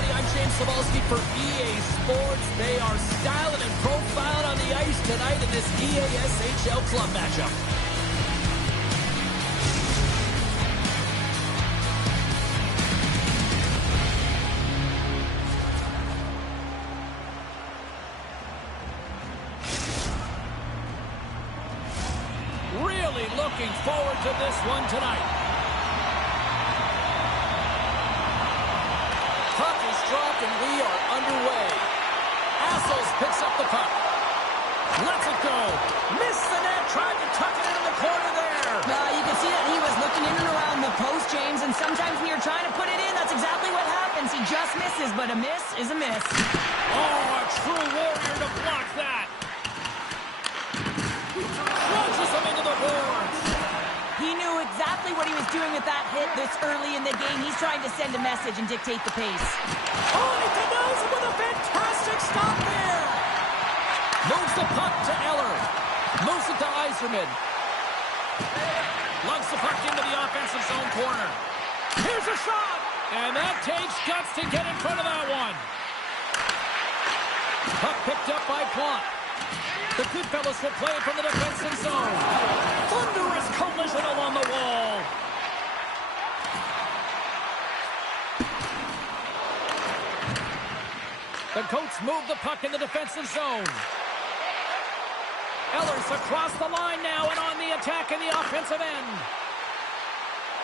everybody. I'm James Cebulski for EA Sports. They are styling and profiling on the ice tonight in this EASHL club matchup. Really looking forward to this one tonight. Puck is dropped and we are underway. Assels picks up the puck. Lets it go. Missed the net, tried to tuck it into the corner there. You can see that he was looking in and around the post, James, and sometimes when you're trying to put it in, that's exactly what happens. He just misses, but a miss is a miss. Oh, a true warrior to block that. Crunches him into the boards. He knew exactly what he was doing with that hit this early in the game. He's trying to send a message and dictate the pace. Oh, and he denies him with a fantastic stop there. Moves the puck to Eller. Moves it to Yzerman. Lugs the puck into the offensive zone corner. Here's a shot. And that takes guts to get in front of that one. Puck picked up by Plante. The Goodfellas will play it from the defensive zone. Thunderous collision along the wall. The Goats move the puck in the defensive zone. Eller's across the line now and on the attack in the offensive end.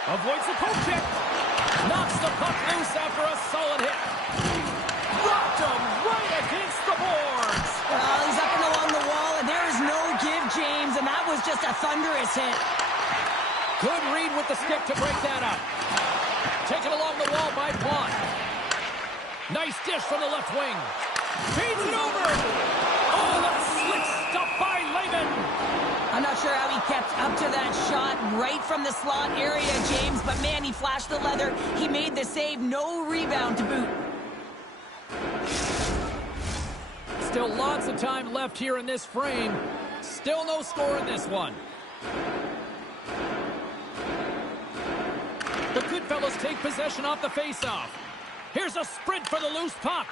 Avoids the poke check. Knocks the puck loose after a solid hit. Rocked him right against the boards. Well, he's up and along the wall, and there is no give, James, and that was just a thunderous hit. Good read with the stick to break that up. Taken along the wall by Plante. Nice dish from the left wing. Feeds it over. Oh, that slick stuff by Lehman. I'm not sure how he kept up to that shot right from the slot area, James, but man, he flashed the leather. He made the save, no rebound to boot. Still lots of time left here in this frame. Still no score in this one. The Goodfellas take possession off the faceoff. Here's a sprint for the loose puck.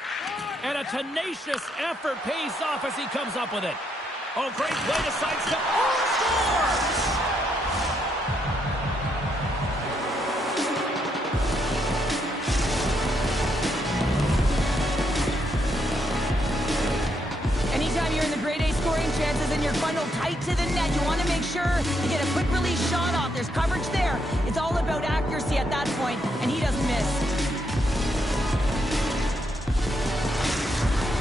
And a tenacious effort pays off as he comes up with it. Oh, great play to sidestep. Oh, scores! Anytime you're in the grade A scoring chances and you're funneled tight to the net, you want to make sure you get a quick release shot off. There's coverage there. It's all about accuracy at that point, and he doesn't miss.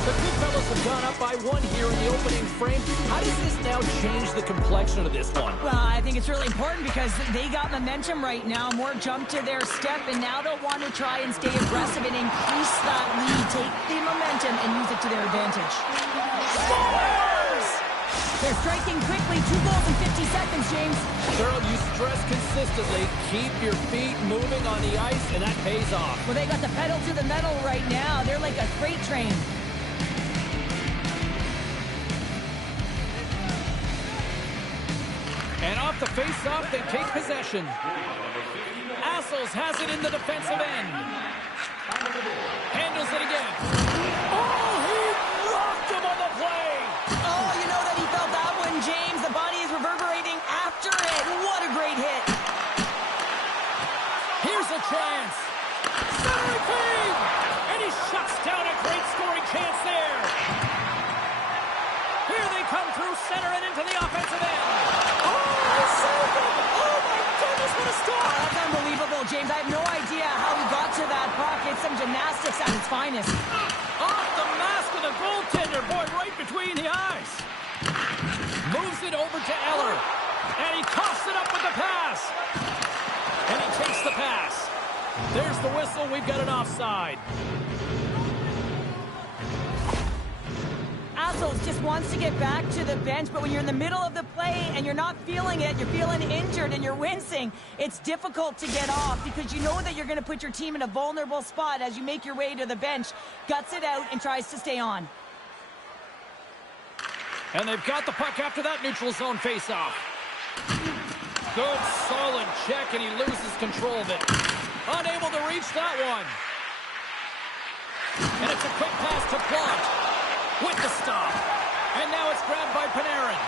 The Goodfellas have gone up by one here in the opening frame. How does this now change the complexion of this one? Well, I think it's really important because they got momentum right now. More jump to their step, and now they'll want to try and stay aggressive and increase that lead, take the momentum, and use it to their advantage. Scores! They're striking quickly. 2 goals in 50 seconds, James. Cheryl, you stress consistently. Keep your feet moving on the ice, and that pays off. Well, they got the pedal to the metal right now. They're like a freight train. And off the face-off, they take possession. Assels has it in the defensive end. Handles it again. Oh, he rocked him on the play. Oh, you know that he felt that one, James. The body is reverberating after it. What a great hit. Here's a chance. Centering feed. And he shuts down a great scoring chance there. Here they come through center and into the offensive end. Oh, my goodness, what a stop! That's unbelievable, James. I have no idea how he got to that puck. It's some gymnastics at its finest. Off the mask of the goaltender, boy, right between the eyes. Moves it over to Eller. And he coughs it up with the pass. And he takes the pass. There's the whistle. We've got an offside. Assels just wants to get back to the bench, but when you're in the middle of the play and you're not feeling it, you're feeling injured and you're wincing, it's difficult to get off because you know that you're going to put your team in a vulnerable spot as you make your way to the bench, guts it out, and tries to stay on. And they've got the puck after that neutral zone faceoff. Good, solid check, and he loses control of it. Unable to reach that one. And it's a quick pass to Plot. With the stop. And now it's grabbed by Panarin.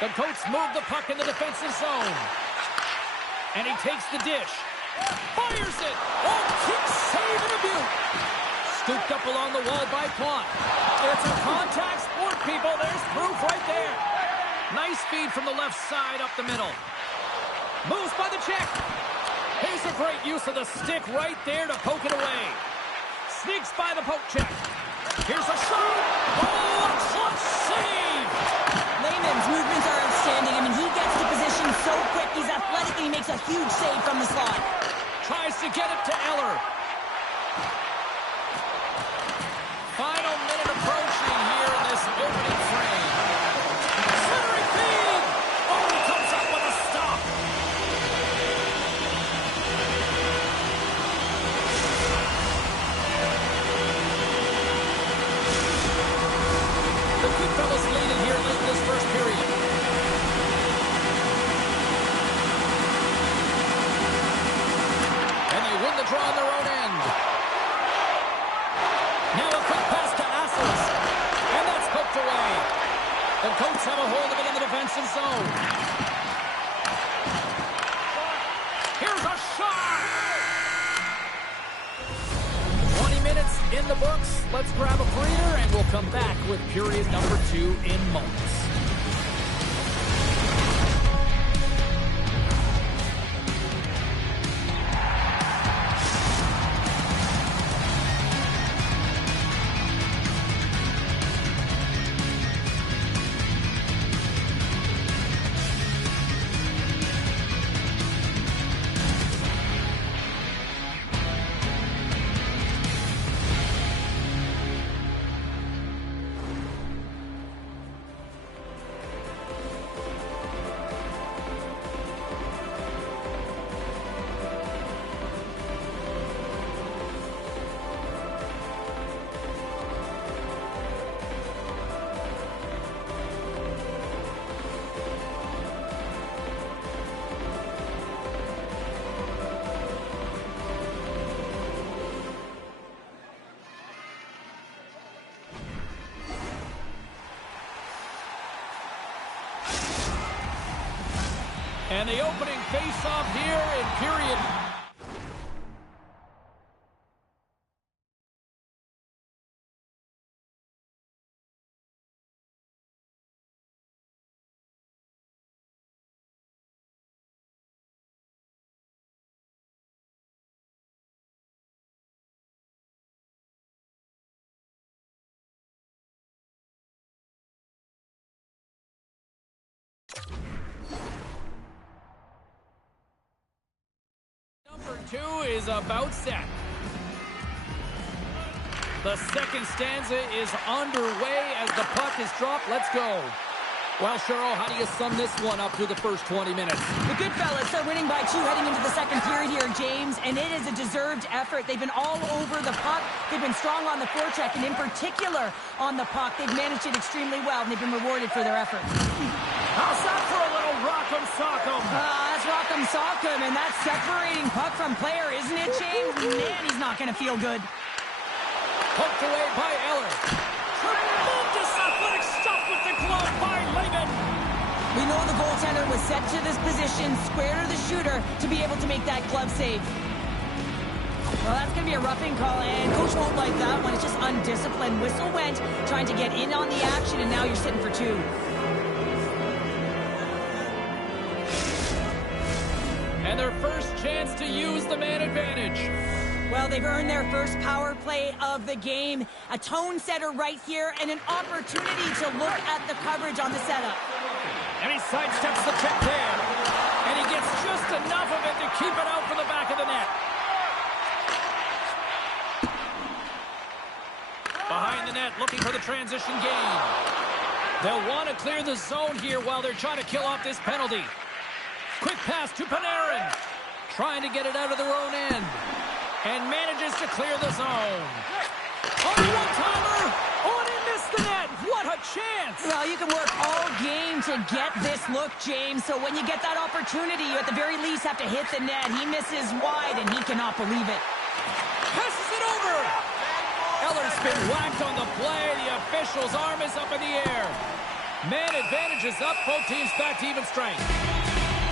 The Goats move the puck in the defensive zone. And he takes the dish. Fires it. Oh, kick save and a beaut. Scooped up along the wall by Plot. It's a contact sport, people. There's proof right there. Nice feed from the left side up the middle. Moves by the check. Here's a great use of the stick right there to poke it away. Sneaks by the poke check. Here's a shot. Oh, a clutch save. Lehman's movements are outstanding. I mean, he gets to position so quick. He's athletic, and he makes a huge save from the slot. Tries to get it to Eller. Final minute approaching here in this opening frame. Centering feed. Oh, he comes up with a stop. The good fellas leading here late in this first period. And they win the draw on their own end. Now a quick pass to Assos. And that's poked away. The Goats have a hold of it in the defensive zone. Here's a shot! 20 minutes in the books. Let's grab a breather, and we'll come back with period number 2 in moments. And the opening face-off here in period. Number 2 is about set. The second stanza is underway as the puck is dropped. Let's go. Well, Cheryl, how do you sum this one up through the first 20 minutes? The good fellas are winning by 2 heading into the second period here, James, and it is a deserved effort. They've been all over the puck. They've been strong on the forecheck, and in particular on the puck. They've managed it extremely well, and they've been rewarded for their effort. How's that for a little rock'em sock'em? That's rock'em sock'em, and that's separating puck from player, isn't it, James? Man, he's not going to feel good. Poked away by Eller. Tremendous athletic stuff with the glove by Lehman. We know the goaltender was set to this position, square to the shooter, to be able to make that glove save. Well, that's going to be a roughing call, and coach won't like that one. It's just undisciplined. Whistle went, trying to get in on the action, and now you're sitting for 2. And their first chance to use the man advantage. Well, they've earned their first power play of the game. A tone setter right here, and an opportunity to look at the coverage on the setup. And he sidesteps the check there. And he gets just enough of it to keep it out from the back of the net. Behind the net, looking for the transition game. They'll want to clear the zone here while they're trying to kill off this penalty. Quick pass to Panarin. Trying to get it out of their own end. And manages to clear the zone. Oh, one-timer! Oh, and he missed the net! What a chance. Well, you can work all game to get this look, James. So when you get that opportunity, you at the very least have to hit the net. He misses wide, and he cannot believe it. Passes it over. Eller's been whacked on the play. The official's arm is up in the air. Man advantage is up. Both teams back to even strength.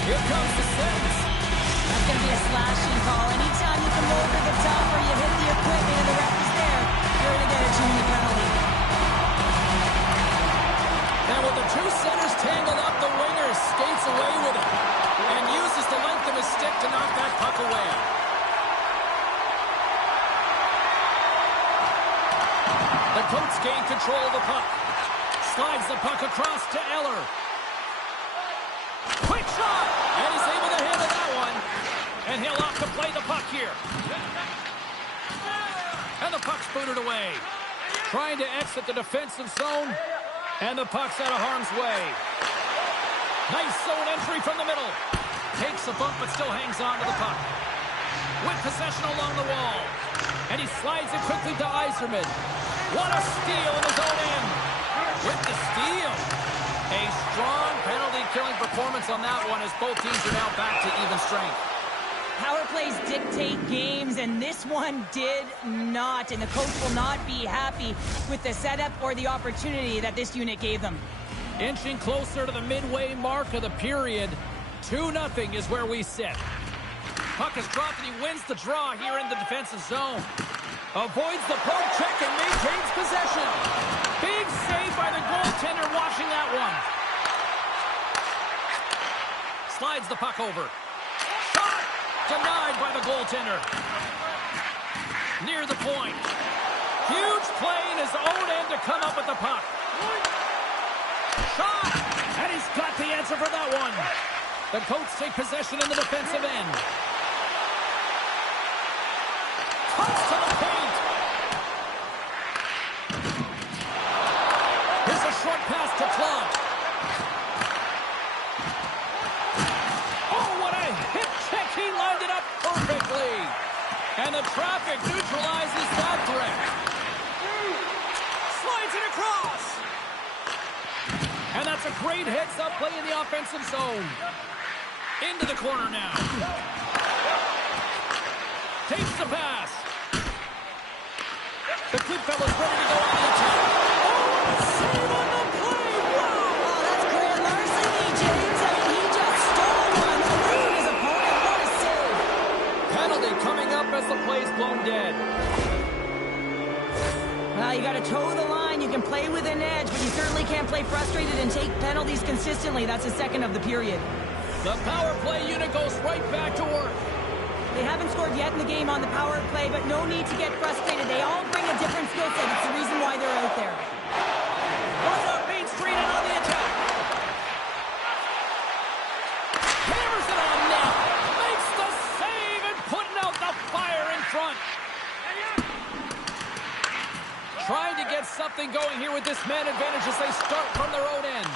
Here comes the sentence. That's going to be a slashing call. Anytime you come over the top or you hit the equipment and the ref is there, you're going to get a 2-minute penalty. And with the two centers tangled up, the winger skates away with it and uses the length of his stick to knock that puck away. The Coats gain control of the puck. Slides the puck across to Eller. Quick shot! And he's able to handle that one. And he'll opt to play the puck here. And the puck's booted away. Trying to exit the defensive zone. And the puck's out of harm's way. Nice zone entry from the middle. Takes a bump but still hangs on to the puck. With possession along the wall. And he slides it quickly to Yzerman. What a steal in his own end. With the steal. A strong penalty-killing performance on that one as both teams are now back to even strength. Power plays dictate games, and this one did not. And the coach will not be happy with the setup or the opportunity that this unit gave them. Inching closer to the midway mark of the period. 2-0 is where we sit. Puck is dropped and he wins the draw here in the defensive zone. Avoids the poke check and maintains possession. Big save by the goaltender watching that one. Slides the puck over. Shot! Denied by the goaltender. Near the point. Huge play in his own end to come up with the puck. Shot! And he's got the answer for that one. The Coats take possession in the defensive end. Cuts to the paint. Here's a short pass to Clark. Oh, what a hip check. He lined it up perfectly. And the traffic neutralizes that threat. Slides it across. And that's a great heads-up play in the offensive zone. Into the corner now. Takes the pass. The good fella's ready to go on the attack. Oh, save on the play! Wow! Oh, that's great larceny, James. I mean, he just stole one away from his opponent. What a save. Penalty coming up as the play's blown dead. Well, you got to toe the line. You can play with an edge, but you certainly can't play frustrated and take penalties consistently. That's the second of the period. The power play unit goes right back to work. They haven't scored yet in the game on the power play, but no need to get frustrated. They all bring a different skill set. It's the reason why they're out there. Goes up Main Street and on the attack. Hammers it on net. Makes the save and putting out the fire in front. Trying to get something going here with this man advantage as they start from their own end.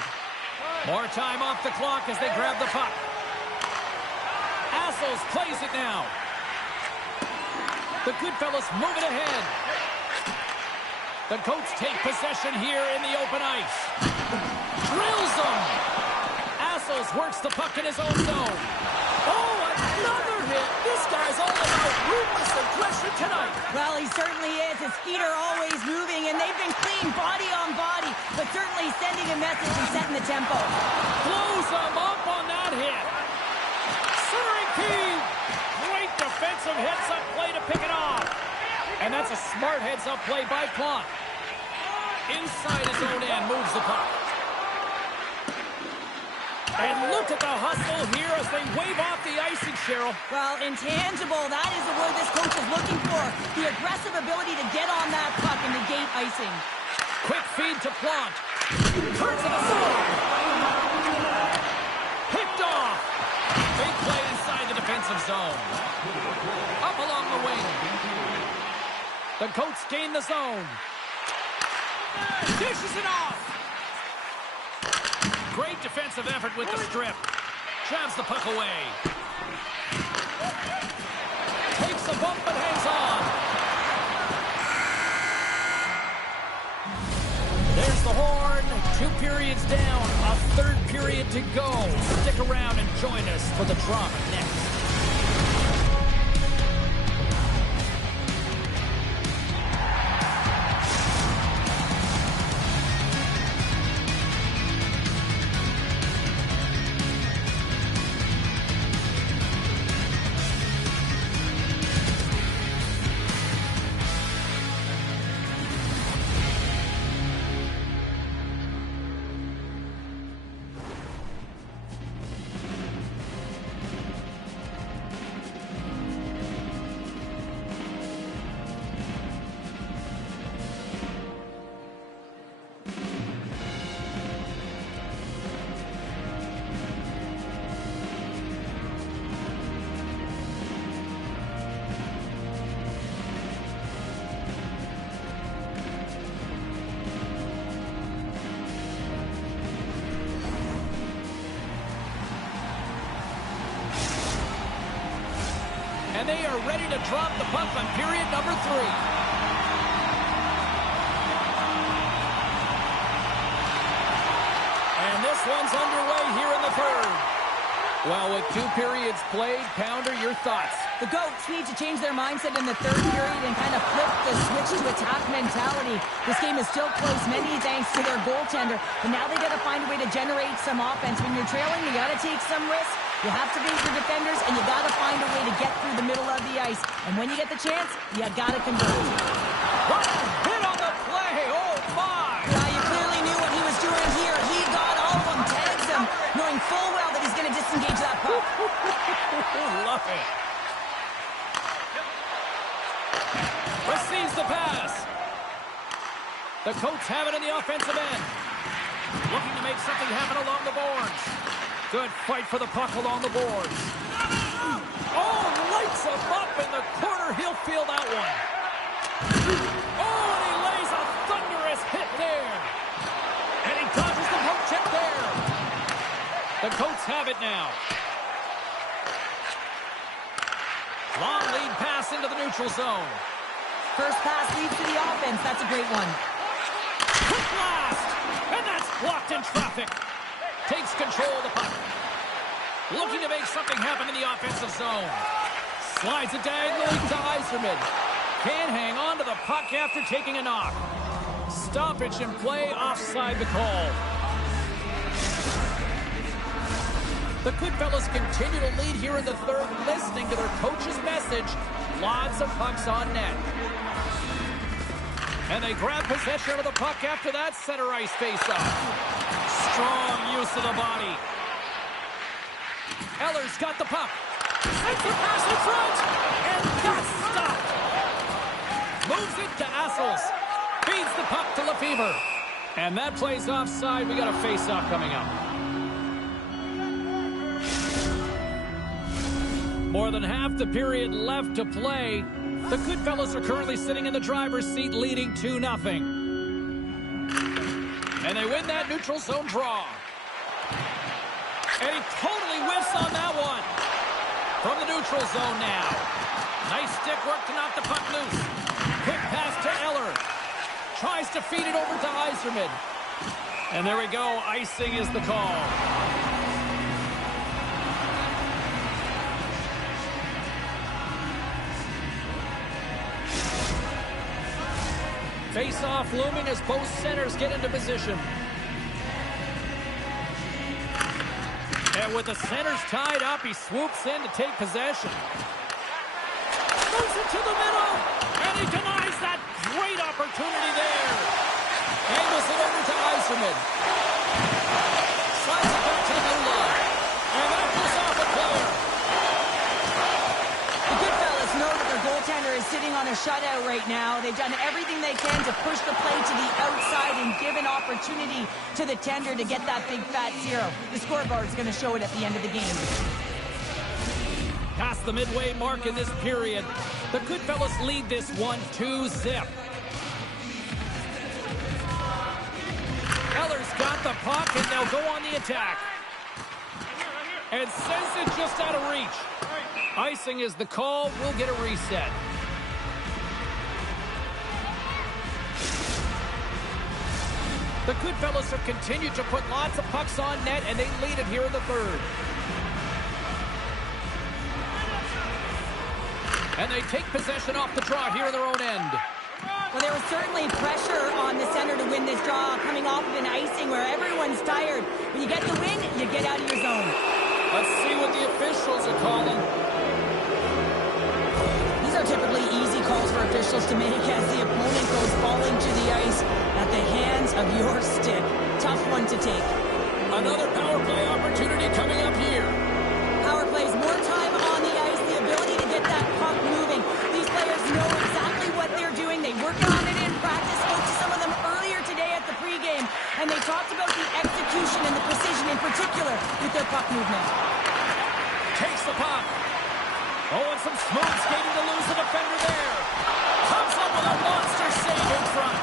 More time off the clock as they grab the puck. Assels plays it now. The Goodfellas move it ahead. The Coats take possession here in the open ice. Drills them. Assels works the puck in his own zone. Oh, another hit. This guy's all about ruthless aggression tonight. Well, he certainly is. His feet are always moving, and they've been clean body on body, but certainly sending a message and setting the tempo. Blows them up on that hit. Centering key. Great defensive heads-up play to pick it off. And that's a smart heads-up play by Plante. Inside his own end, moves the puck. And look at the hustle here as they wave off the icing, Cheryl. Well, intangible, that is the word this coach is looking for. The aggressive ability to get on that puck and negate icing. Quick feed to Plante. Turns it aside. Picked off. Big play inside the defensive zone. Up along the wing. The Coats gain the zone. Dishes it off. Great defensive effort with the strip. Jabs the puck away. Takes a bump but hangs on. There's the horn. 2 periods down, a 3rd period to go. Stick around and join us for the drama next. And they are ready to drop the puck on period number 3. And this one's underway here in the 3rd. Well, with 2 periods played, Pounder, your thoughts? The Goats need to change their mindset in the 3rd period and kind of flip the switch to attack mentality. This game is still close, many thanks to their goaltender, but now they got to find a way to generate some offense. When you're trailing, you got to take some risks. You have to beat your defenders, and you got to find a way to get through the middle of the ice. And when you get the chance, you got to convert. Hit on the play! Oh, my! Yeah, you clearly knew what he was doing here. He got all of them, tags them, knowing full well that he's going to disengage that puck. Love it. Receives the pass. The Coats have it in the offensive end. Looking to make something happen along the boards. Good fight for the puck along the boards. Oh, lights him up in the corner. He'll feel that one. Oh, and he lays a thunderous hit there. And he dodges the poke check there. The Coats have it now. Long lead pass into the neutral zone. First pass leads to the offense. That's a great one. Quick blast! And that's blocked in traffic. Takes control of the puck. Looking to make something happen in the offensive zone. Slides it diagonally to Yzerman. Can't hang on to the puck after taking a knock. Stoppage in play, offside the call. The Goodfellas continue to lead here in the 3rd, listening to their coach's message. Lots of pucks on net. And they grab possession of the puck after that center ice faceoff. Strong use of the body. Eller's got the puck. Sends the pass in front. And that's stopped. Moves it to Assels. Feeds the puck to LeFevour. And that plays offside. We got a face-off coming up. More than half the period left to play. The Goodfellas are currently sitting in the driver's seat, leading 2-0. And they win that neutral zone draw. And he totally whiffs on that one. From the neutral zone now. Nice stick work to knock the puck loose. Quick pass to Eller. Tries to feed it over to Yzerman. And there we go. Icing is the call. Face-off looming as both centers get into position. And with the centers tied up, he swoops in to take possession. Moves it to the middle, and he denies that great opportunity there. Angles it over to Yzerman. Slides it back to the blue line. And that pulls off a player. The Goodfellas know that their goaltender is sitting on a shutout right now. They've done everything they can to push the play to the outside and give an opportunity to the tender to get that big fat zero. The scoreboard is going to show it at the end of the game. Past the midway mark in this period, the Goodfellas lead this one 2-0. Eller's got the puck, and they'll go on the attack. And sends it just out of reach. Icing is the call. We'll get a reset. The Goodfellas have continued to put lots of pucks on net, and they lead it here in the third. And they take possession off the draw here in their own end. Well, there was certainly pressure on the center to win this draw, coming off of an icing where everyone's tired. When you get the win, you get out of your zone. Let's see what the officials are calling. These are typically easy calls for officials to make as the opponent goes falling to the ice at the hands of your stick. Tough one to take. Another power play opportunity coming up here. Power plays, more time on the ice, the ability to get that puck moving. These players know exactly what they're doing. They work on it in practice. Spoke to some of them earlier today at the pregame, and they talked about the execution and the precision in particular with their puck movement. Takes the puck. Oh, and some smooth skating to lose the defender there. Comes up with a monster save in front.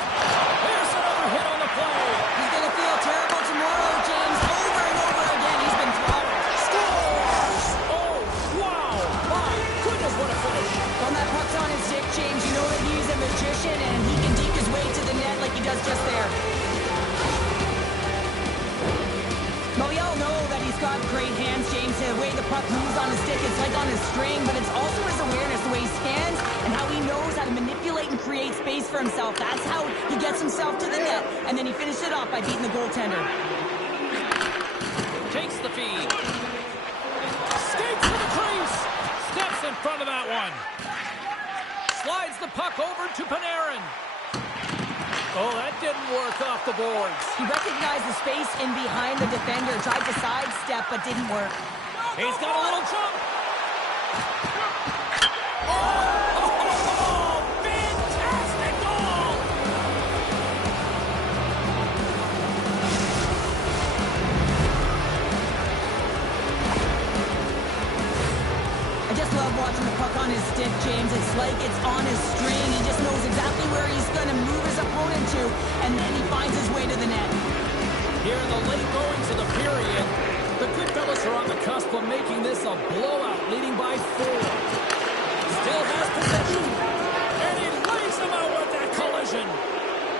There's another hit on the play. He's going to feel terrible tomorrow, James. Over and over again, he's been throttled. Scores! Oh, wow. My goodness, what a finish. When that puck's on his stick, James, you know that he's a magician, and he can deke his way to the net like he does just there. But we all know that he's got great hands, James. The way the puck moves on his stick, it's like on his string, but it's also his awareness, the way he stands, and how he knows how to manipulate and create space for himself. That's how he gets himself to the net, and then he finished it off by beating the goaltender. Takes the feed. Skates to the crease. Steps in front of that one. Slides the puck over to Panarin. Oh, that didn't work off the boards. He recognized the space in behind the defender, tried to sidestep, but didn't work. He's got a little jump. Oh, fantastic goal! I just love watching the puck on his stick, James. It's like it's on his string. He just knows exactly where he's going to move his opponent to, and then he finds his way to the net. Here in the late going to the period, the Goodfellas are on the cusp of making this a blowout, leading by 4. Still has possession, and he lays them out with that collision.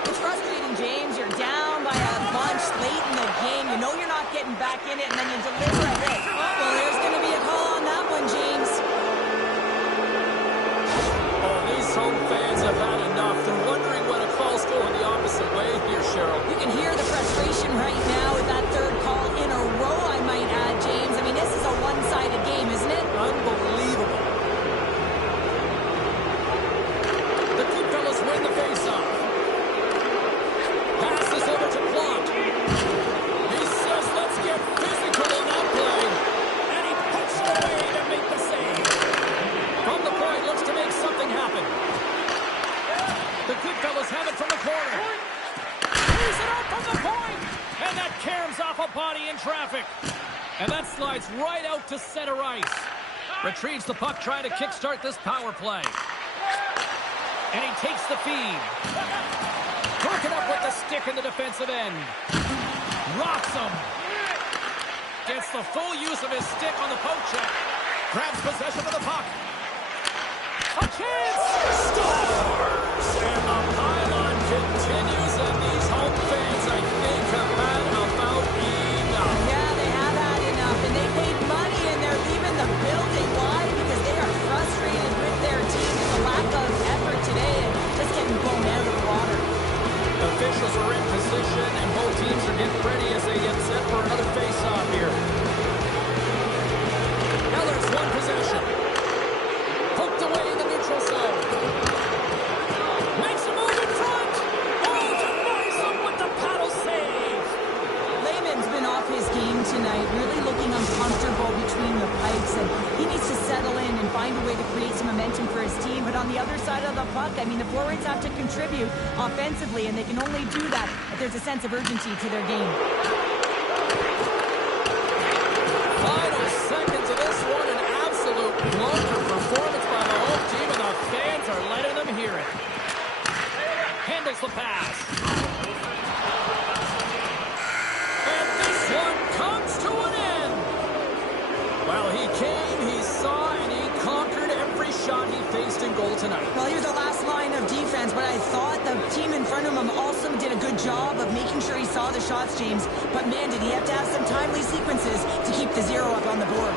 It's frustrating, James. You're down by a bunch late in the game. You know you're not getting back in it, and then you deliver a hit. Well, there's going to be a call on that one, James. Oh, these home fans have had enough. They're wondering when a call's going the opposite way here, Cheryl. You can hear the frustration right now with that third call in a row, I might add, James. I mean, this is a one-sided game, isn't it? Unbelievable. The Goodfellas win the faceoff. Passes over to Plot. He says, let's get physical on that play. And he puts it away to make the save. From the point, looks to make something happen. The Goodfellas have it from the corner. He's it out from the point. And that caroms off a body in traffic. And that slides right out to center ice. Retrieves the puck, trying to kickstart this power play. And he takes the feed. Broken up with the stick in the defensive end. Rocks him. Gets the full use of his stick on the poke check. Grabs possession of the puck. A chance! Scores! And the pylon continues, and these home fans, I think, have had about enough. Yeah, they have had enough, and they paid money, and they're leaving the building. Why? Because they are frustrated with their team. There's a lack of effort today and just getting blown out of the water. Officials are in position, and both teams are getting ready as they get set for another face-off here. Eller's one possession. Hooked away in the neutral zone. Makes a move in front. Oh, denies him with the paddle save. Lehman's been off his game tonight, really looking uncomfortable between the pipes, and he needs to settle in and find a way to create some momentum for his team. But on the other side of the puck, I mean, the forwards have to contribute offensively, and they can only do that if there's a sense of urgency to their game. Final seconds of this one, an absolute clunker performance by the home team, and the fans are letting them hear it. Handles the pass. And this one comes to an end. Well, he came, he saw, and he conquered every shot he faced in goal tonight. Well, here's the last line of defense, but I thought the team in front of him also did a good job of making sure he saw the shots, James. But man, did he have to have some timely sequences to keep the 0 up on the board.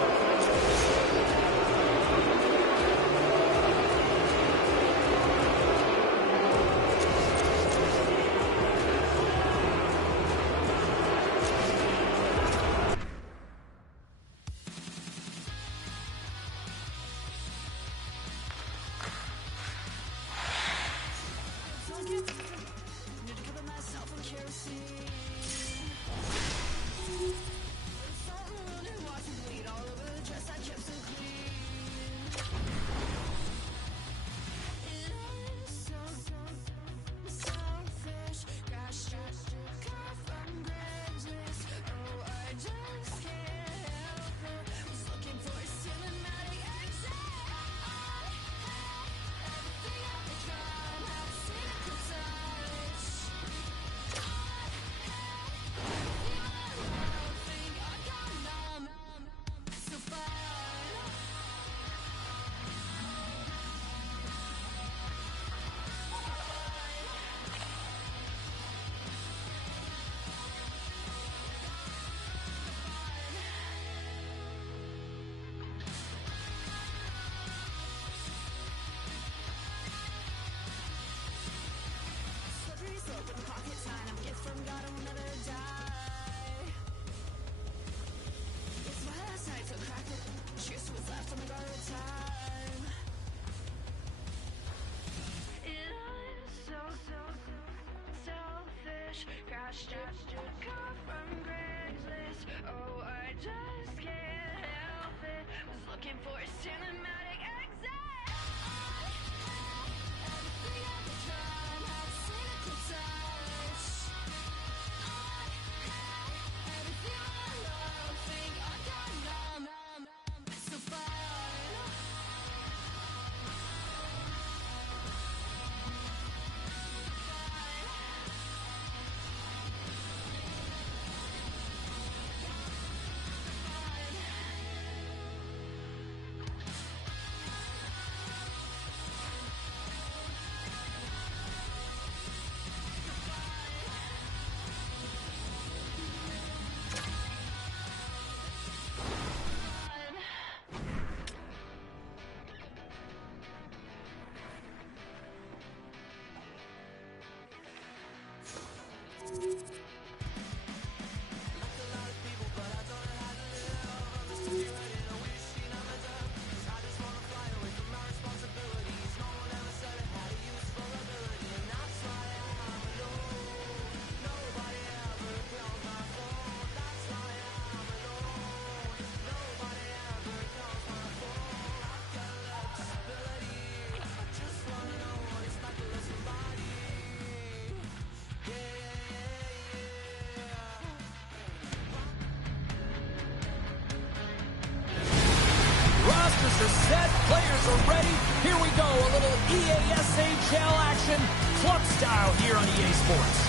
Are set, players are ready. Here we go, a little EASHL action, club style here on EA Sports.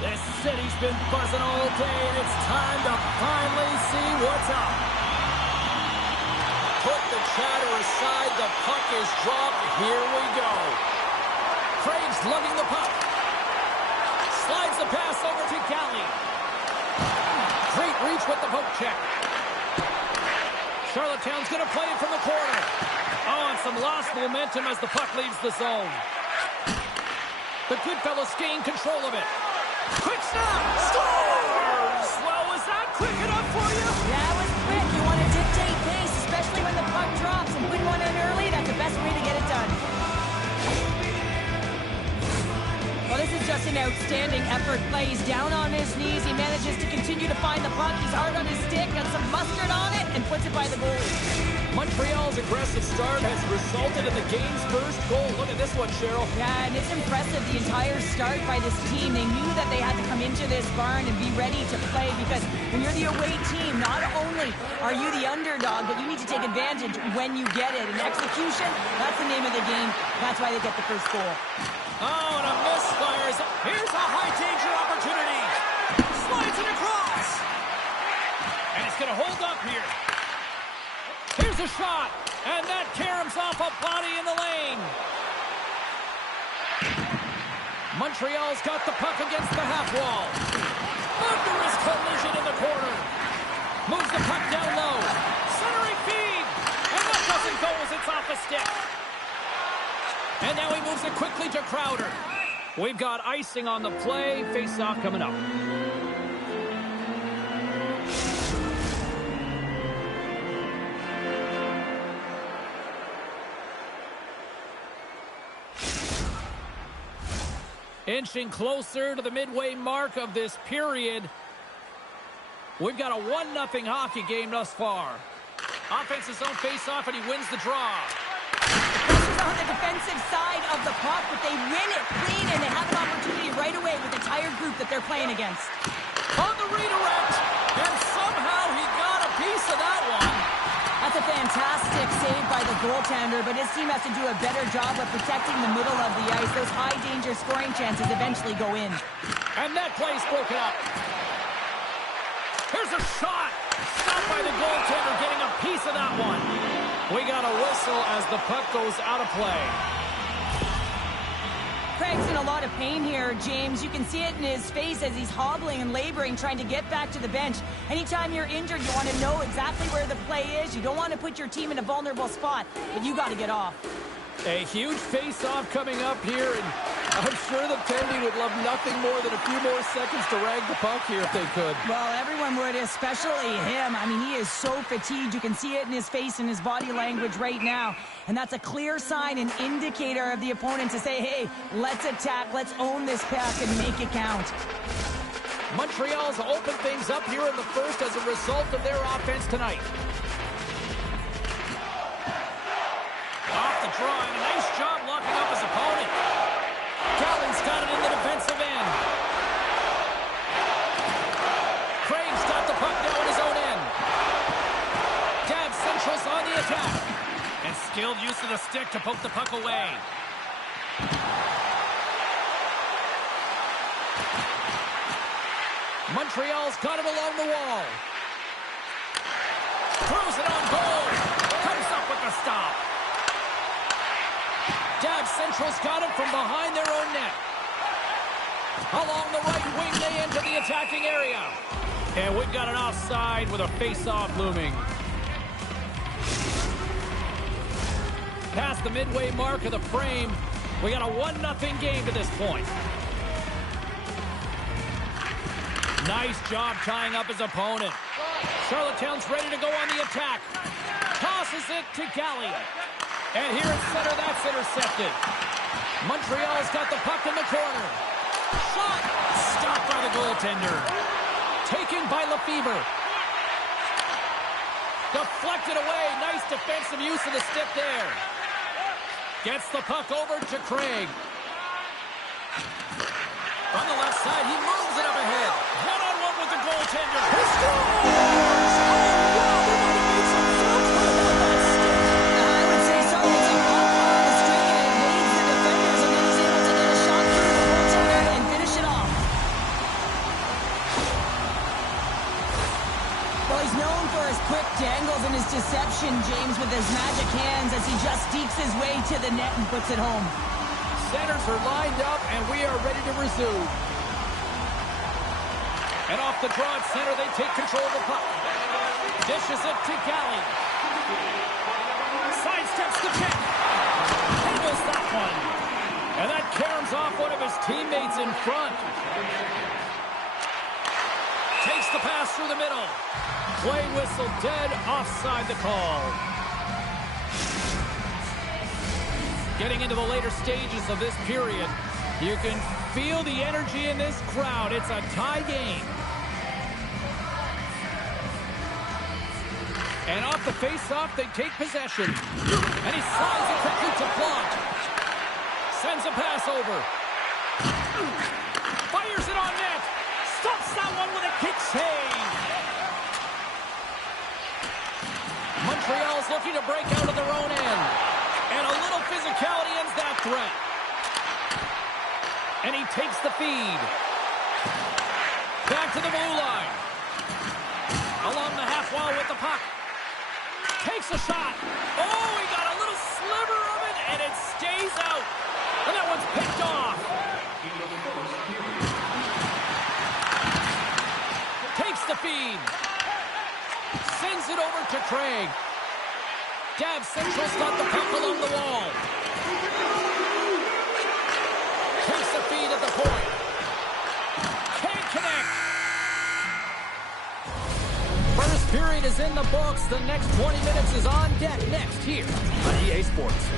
This city's been buzzing all day, and it's time to finally see what's up. Put the chatter aside, the puck is dropped. Here we go. Craig's lugging the puck. Slides the pass over to Galley. Great reach with the poke check. Charlottetown's going to play it from the corner. Oh, and some lost momentum as the puck leaves the zone. The Goodfellas gain control of it. Quick snap! Scores! Well, was that quick enough for you? That was quick. You want to dictate pace, especially when the puck drops, and put one in early. That's the best way to get it done. Well, this is just an outstanding effort play. He's down on his knees. He manages to continue to find the puck. He's hard on his stick, got some mustard on it, and puts it by the goalie. Montreal's a impressive start has resulted in the game's first goal. Look at this one, Cheryl. Yeah, and it's impressive, the entire start by this team. They knew that they had to come into this barn and be ready to play, because when you're the away team, not only are you the underdog, but you need to take advantage when you get it. And execution, that's the name of the game. That's why they get the first goal. Oh, and a misfires. Here's a high-danger opportunity. Slides it across. And it's going to hold up here. Here's a shot. And that caroms off a body in the lane. Montreal's got the puck against the half wall. Thunderous collision in the corner. Moves the puck down low. Centering feed. And that doesn't go as it's off the stick. And now he moves it quickly to Crowder. We've got icing on the play. Face-off coming up. Inching closer to the midway mark of this period. We've got a 1-0 hockey game thus far. Offense's own face-off, and he wins the draw. On the defensive side of the puck, but they win it clean, and they have an opportunity right away with the entire group that they're playing against. On the redirect, and somehow he got a piece of that one. That's a fantastic save by the goaltender, but his team has to do a better job of protecting the middle of the ice. Those high-danger scoring chances eventually go in. And that play's broken up. Here's a shot. Stopped by the goaltender, getting a piece of that one. We got a whistle as the puck goes out of play. Craig's in a lot of pain here, James. You can see it in his face as he's hobbling and laboring, trying to get back to the bench. Anytime you're injured, you want to know exactly where the play is. You don't want to put your team in a vulnerable spot, but you got to get off. A huge face-off coming up here, and I'm sure the Pendy would love nothing more than a few more seconds to rag the puck here if they could. Well, everyone would, especially him. I mean, he is so fatigued. You can see it in his face and his body language right now. And that's a clear sign, an indicator of the opponent to say, hey, let's attack, let's own this puck and make it count. Montreal's opened things up here in the first as a result of their offense tonight. Off the draw, and a nice job locking up his opponent. Galley's got it in the defensive end. Craig's got the puck now in his own end. Dab Central's on the attack. And skilled use of the stick to poke the puck away. Montreal's got it along the wall. Throws it on goal. Comes up with the stop. Dab Central's got it from behind their own net. Along the right wing, they enter the attacking area. And we've got an offside with a face-off looming. Past the midway mark of the frame, we got a 1-0 game to this point. Nice job tying up his opponent. Charlottetown's ready to go on the attack. Tosses it to Galley. And here at center, that's intercepted. Montreal's got the puck in the corner. Shot! Stopped by the goaltender. Taken by LeFevour. Deflected away. Nice defensive use of the stick there. Gets the puck over to Craig. On the left side, he moves it up ahead. One-on-one with the goaltender. He scores! Dangles in his deception, James, with his magic hands as he just steeks his way to the net and puts it home. Centers are lined up, and we are ready to resume. And off the draw at center, they take control of the puck. Dishes it to Galley. Sidesteps the check. Handles that one. And that caroms off one of his teammates in front. Takes the pass through the middle. Play whistle dead, offside the call. Getting into the later stages of this period, you can feel the energy in this crowd. It's a tie game. And off the face-off, they take possession. And he slides it quickly to Plot. Sends a pass over. Fires it on net. Stops that one with a kick save. Montreal's looking to break out of their own end. And a little physicality ends that threat. And he takes the feed. Back to the blue line. Along the half wall with the puck. Takes a shot. Oh, he got a little sliver of it, and it stays out. And that one's picked off. Takes the feed. Sends it over to Craig. Gav Central's got the puck along the wall. Takes the feed at the point. Can't connect. First period is in the books. The next 20 minutes is on deck next here on EA Sports.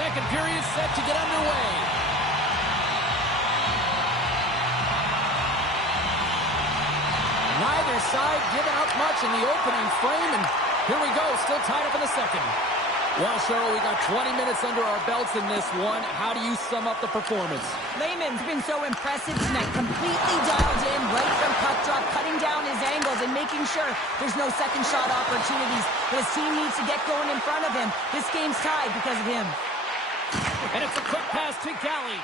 Second period set to get underway. Neither side giving up much in the opening frame, and here we go, still tied up in the second. Well, Cheryl, we got 20 minutes under our belts in this one. How do you sum up the performance? Lehman's been so impressive tonight, completely dialed in, right from puck drop, cutting down his angles and making sure there's no second shot opportunities. But his team needs to get going in front of him. This game's tied because of him. And it's a quick pass to Galley.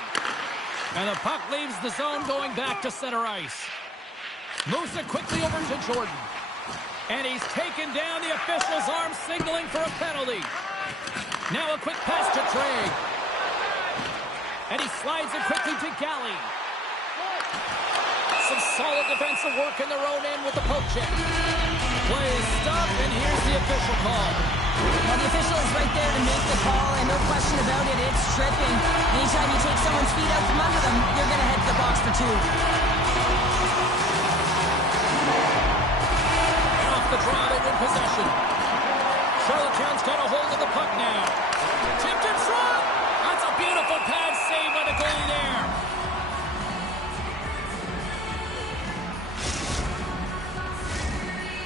And the puck leaves the zone going back to center ice. Moves it quickly over to Jordan. And he's taken down. The official's arm signaling for a penalty. Now a quick pass to Craig. And he slides it quickly to Galley. Some solid defensive work in their own end with the poke check. Play is stopped, and here's the official call. Well, the official is right there to make the call, and no question about it, it's tripping. Anytime you take someone's feet out from under them, you're going to head to the box for two. And off the draw, they win possession. Charlottetown's got a hold of the puck now. Tipped in front. That's a beautiful pad save by the goalie there.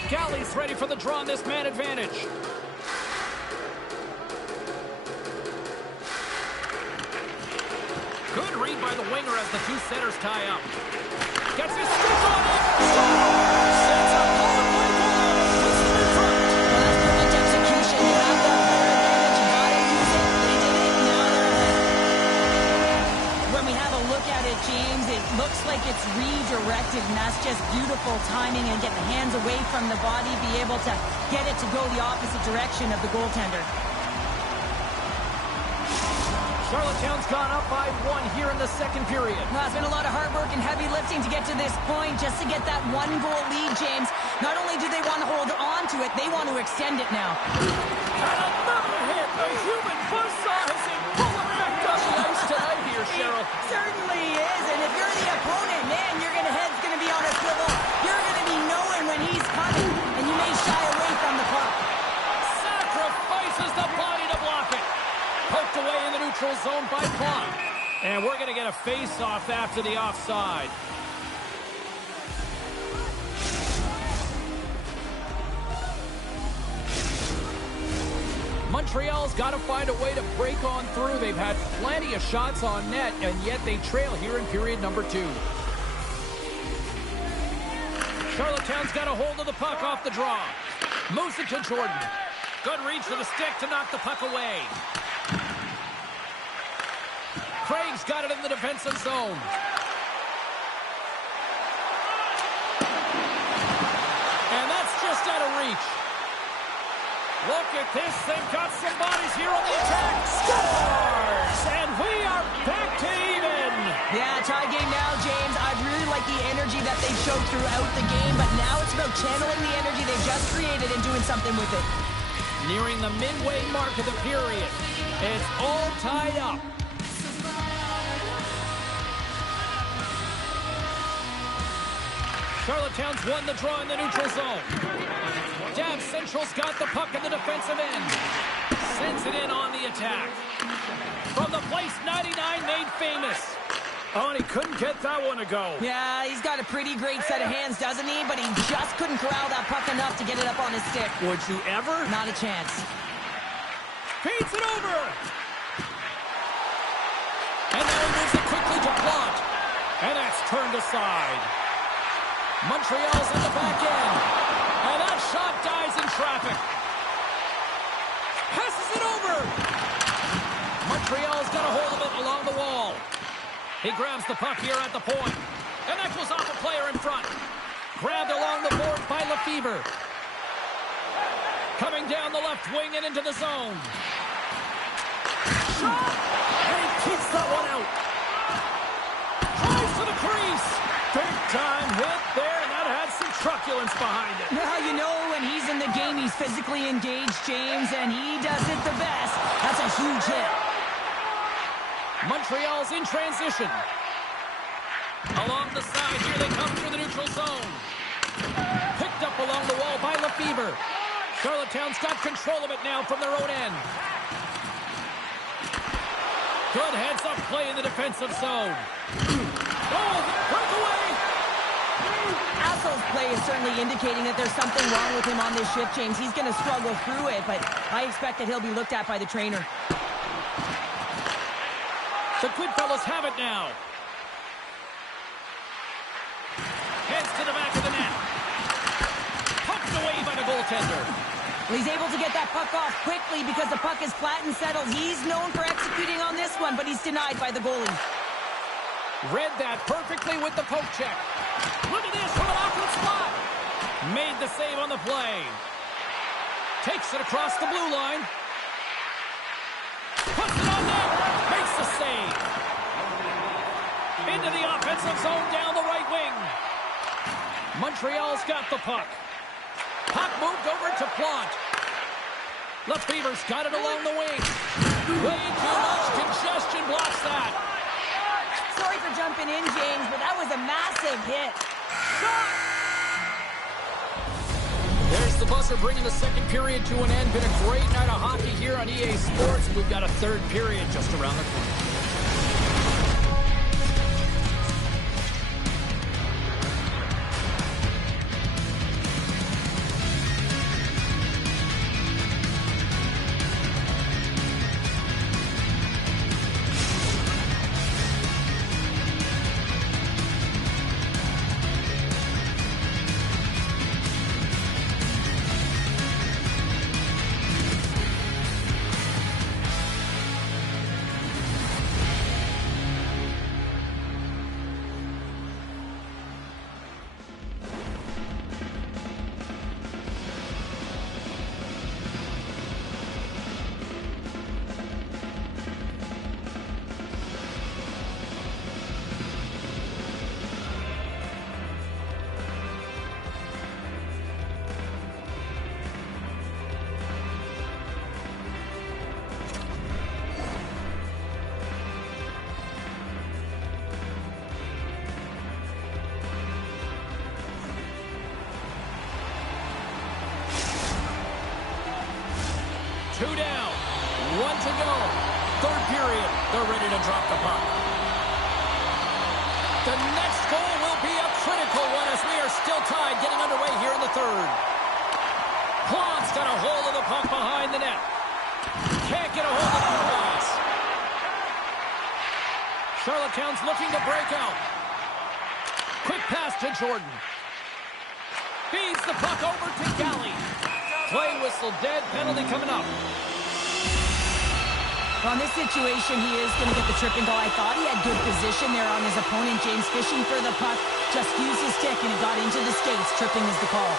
Galley's ready for the draw on this man advantage. Good read by the winger as the two setters tie up. Gets his stick on it. Sets up all the play forward. Puts them in front. Well, that's perfect execution. You have that player advantage. You got to use it. They did it. Now they're ahead. When we have a look at it, James, it looks like it's redirected, and that's just beautiful timing and get the hands away from the body, be able to get it to go the opposite direction of the goaltender. Charlottetown's gone up by 1 here in the second period. Well, it's been a lot of hard work and heavy lifting to get to this point, just to get that 1-goal lead, James. Not only do they want to hold on to it, they want to extend it now. And another hit. The human buzzsaw has been full effect on the ice tonight here, Cheryl. It certainly is, and if you're the opponent, man, your head's going to be on a swivel. You're going to be knowing when he's coming, and you may shy away from the puck. Sacrifices the body to block it. Poked away in the neutral zone by Plum. And we're going to get a face-off after the offside. Montreal's got to find a way to break on through. They've had plenty of shots on net, and yet they trail here in period number 2. Charlottetown's got a hold of the puck off the draw. Moves it to Jordan. Good reach for the stick to knock the puck away. Craig's got it in the defensive zone. And that's just out of reach. Look at this. They've got some bodies here on the attack. Scores! And we are back to even. Yeah, tie game now, James. I really like the energy that they showed throughout the game, but now it's about channeling the energy they just created and doing something with it. Nearing the midway mark of the period. It's all tied up. Charlottetown's won the draw in the neutral zone. Dab Central's got the puck in the defensive end. Sends it in on the attack. From the place 99 made famous. Oh, and he couldn't get that one to go. Yeah, he's got a pretty great set of hands, doesn't he? But he just couldn't corral that puck enough to get it up on his stick. Would you ever? Not a chance. Feeds it over. And now he moves it quickly to Plot. And that's turned aside. Montreal's in the back end. And that shot dies in traffic. Passes it over. Montreal's got a hold of it along the wall. He grabs the puck here at the point. And that goes off a player in front. Grabbed along the boards by LeFevour. Coming down the left wing and into the zone. Shot! And he keeps that one out. Drives to the crease. Big time hit there, and that had some truculence behind it. Well, you know, when he's in the game, he's physically engaged, James, and he does it the best. That's a huge hit. Montreal's in transition. Along the side, here they come through the neutral zone. Picked up along the wall by LeFevour. Charlottetown's got control of it now from their own end. Good heads-up play in the defensive zone. Oh, breakaway! Assel's play is certainly indicating that there's something wrong with him on this shift, James. He's going to struggle through it, but I expect that he'll be looked at by the trainer. The Goodfellas have it now. Heads to the back of the net. Pumped away by the goaltender. Well, he's able to get that puck off quickly because the puck is flat and settled. He's known for executing on this one, but he's denied by the goalie. Read that perfectly with the poke check. Look at this from an awkward spot. Made the save on the play. Takes it across the blue line. Puts it on net. Makes the save. Into the offensive zone down the right wing. Montreal's got the puck. Puck moved over to Plot. LeFevour's got it along the wing. Way too much congestion blocks that. Sorry for jumping in, James, but that was a massive hit. There's the buzzer bringing the second period to an end. Been a great night of hockey here on EA Sports. We've got a third period just around the corner. Two down, one to go. Third period, they're ready to drop the puck. The next goal will be a critical one as we are still tied, getting underway here in the third. Plant's got a hold of the puck behind the net. Can't get a hold of the pass. Charlottetown's looking to break out. Quick pass to Jordan. Feeds the puck over to Galley. Play whistle dead. Penalty coming up. Well, in this situation, he is going to get the tripping goal. I thought he had good position there on his opponent. James fishing for the puck, just used his stick, and it got into the skates. Tripping is the call.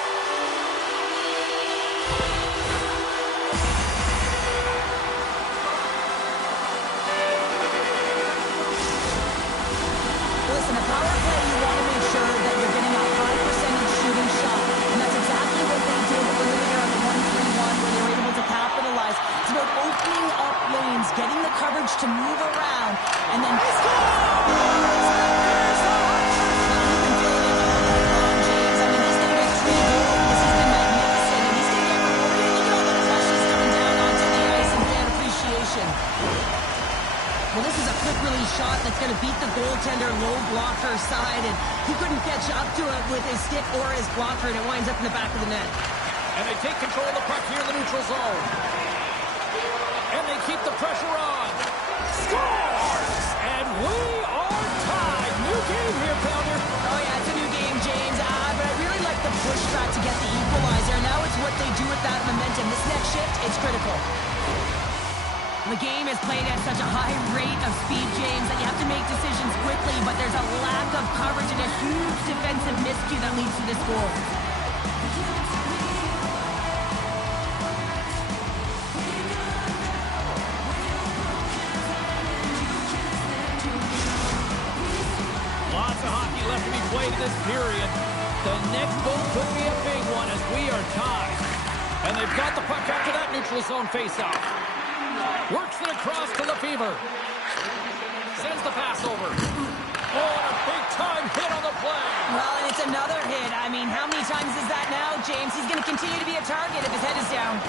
Listen, a power play, you want to make sure that you're getting a high percentage shooting shot. And that's exactly what they did earlier on the 1-3-1, where they were able to capitalize. It's about opening up lanes, getting the coverage to move around, and then well, this is a quick release shot that's going to beat the goaltender low blocker side, and he couldn't catch up to it with his stick or his blocker, and it winds up in the back of the net. And they take control of the puck here in the neutral zone. And they keep the pressure on. Scores! And we are tied. New game here, Pounder. Oh, yeah, it's a new game, James. But I really like the pushback to get the equalizer. Now it's what they do with that momentum. This next shift is critical. The game is played at such a high rate of speed, James, that you have to make decisions quickly, but there's a lack of coverage and a huge defensive miscue that leads to this goal. Lots of hockey left to be played in this period. The next goal could be a big one as we are tied. And they've got the puck after that neutral zone faceoff. Works it across to LeFevour. Sends the pass over. Oh, and a big-time hit on the play. Well, and it's another hit. I mean, how many times is that now, James? He's going to continue to be a target if his head is down.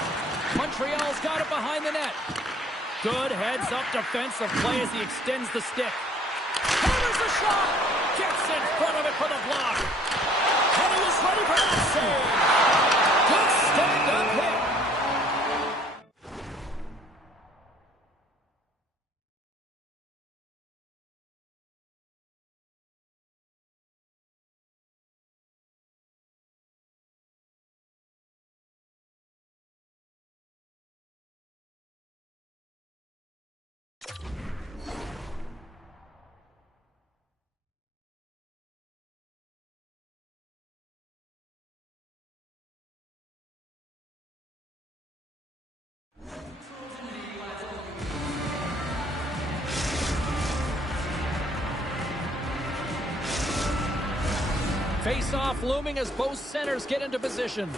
Montreal's got it behind the net. Good heads-up defensive play as he extends the stick. Counters the shot. Gets in front of it for the block. And he was ready for that save. Good stand-up hit. Face-off looming as both centers get into position.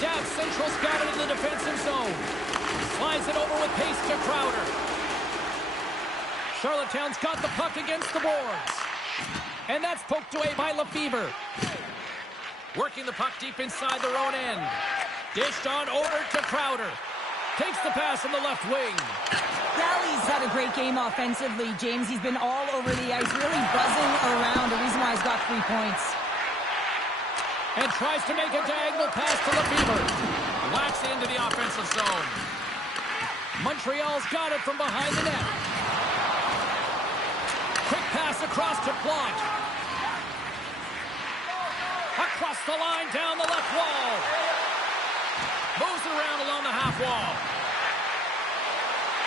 Down Central's got it in the defensive zone. Slides it over with pace to Crowder. Charlottetown's got the puck against the boards. And that's poked away by LeFevour. Working the puck deep inside their own end. Dished on over to Crowder. Takes the pass from the left wing. Galley's had a great game offensively, James. He's been all over the ice, really buzzing around. The reason why he's got 3 points. And tries to make a diagonal pass to LeFevour. Whacks into the offensive zone. Montreal's got it from behind the net. Quick pass across to Plot. Across the line, down the left wall. Moves around along the half wall.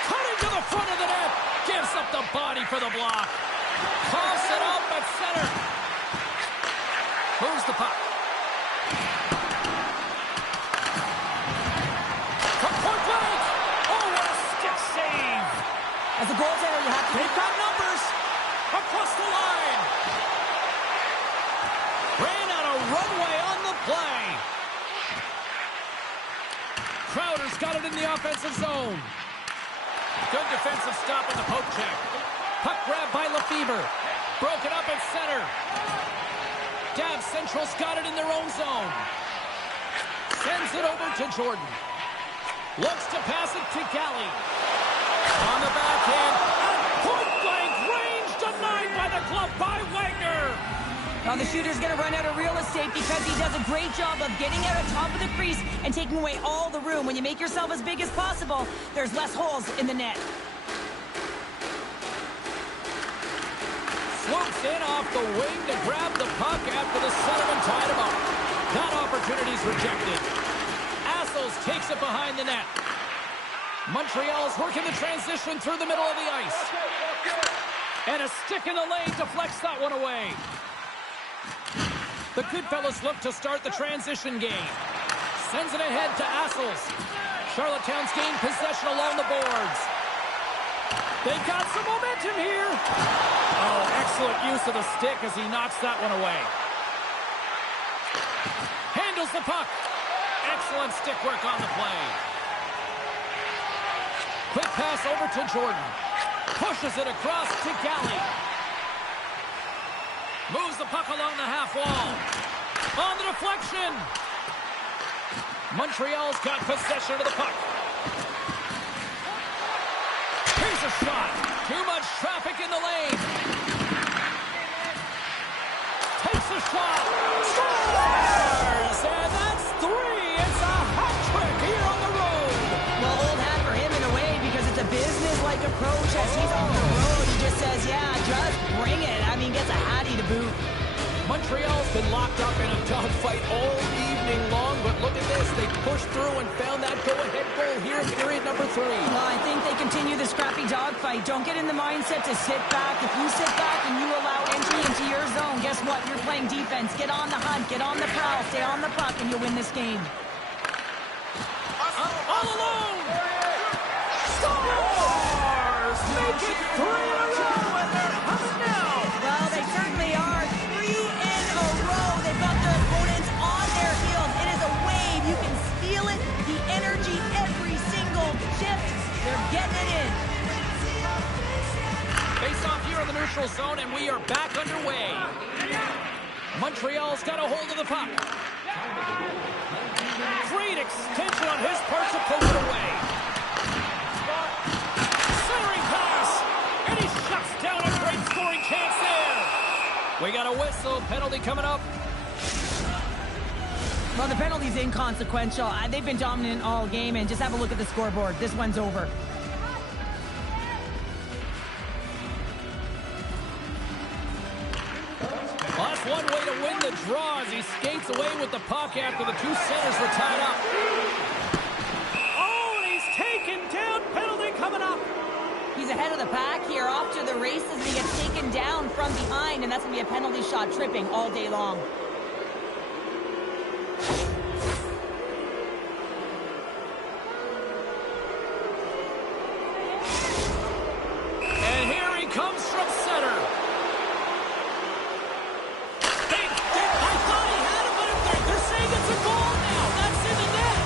Cutting to the front of the net. Gives up the body for the block. Toss it up at center. Moves the puck. From point blank. Oh, what a stick save. As a goaltender, you have to... They've got numbers. Across the line. Ran out of runway on the play. Crowder's got it in the offensive zone. Good defensive stop on the poke check. Puck grab by LeFevour. Broken up at center. Dav Central's got it in their own zone. Sends it over to Jordan. Looks to pass it to Galley. On the backhand. At point blank range denied by the glove by Wagner. Now the shooter's going to run out of real estate because he does a great job of getting out on top of the crease and taking away all the room. When you make yourself as big as possible, there's less holes in the net. Swoops in off the wing to grab the puck after the centerman tied him up. That opportunity's rejected. Assels takes it behind the net. Montreal's working the transition through the middle of the ice. And a stick in the lane deflects that one away. The Goodfellas look to start the transition game. Sends it ahead to Assels. Charlottetown's gained possession along the boards. They've got some momentum here. Oh, excellent use of the stick as he knocks that one away. Handles the puck. Excellent stick work on the play. Quick pass over to Jordan. Pushes it across to Galley. Moves the puck along the half wall. On the deflection. Montreal's got possession of the puck. Here's a shot. Too much traffic in the lane. Takes a shot. Scores! And that's 3. It's a hat trick here on the road. Well, old hat for him in a way because it's a business-like approach as he's on the road. He just says, yeah, just bring it. I mean, gets a hattie to boot. Montreal's been locked up in a dogfight all evening long, but look at this. They pushed through and found that go-ahead goal here in period number 3. Well, I think they continue the scrappy dogfight. Don't get in the mindset to sit back. If you sit back and you allow entry into your zone, guess what? You're playing defense. Get on the hunt. Get on the prowl. Stay on the puck, and you'll win this game. All alone! Scores! Make it 3 in a row, and they're humming now! Well, they certainly are. 3 in a row. They've got their opponents on their heels. It is a wave. You can feel it. The energy, every single shift. They're getting it in. Face off here in the neutral zone, and we are back underway. Montreal's got a hold of the puck. Great extension on his part to pull it away. Centering pass, and he shuts down a great scoring chance there. We got a whistle, penalty coming up. Well, the penalty's inconsequential. They've been dominant all game, and just have a look at the scoreboard. This one's over. Well, that's one way to win the draw as he skates away with the puck after the 2 centers were tied up. Oh, and he's taken down. Penalty coming up. He's ahead of the pack here, off to the races, and he gets taken down from behind, and that's going to be a penalty shot, tripping all day long. And here he comes from center. I thought he had it, but they're saying it's a goal now. That's in the net.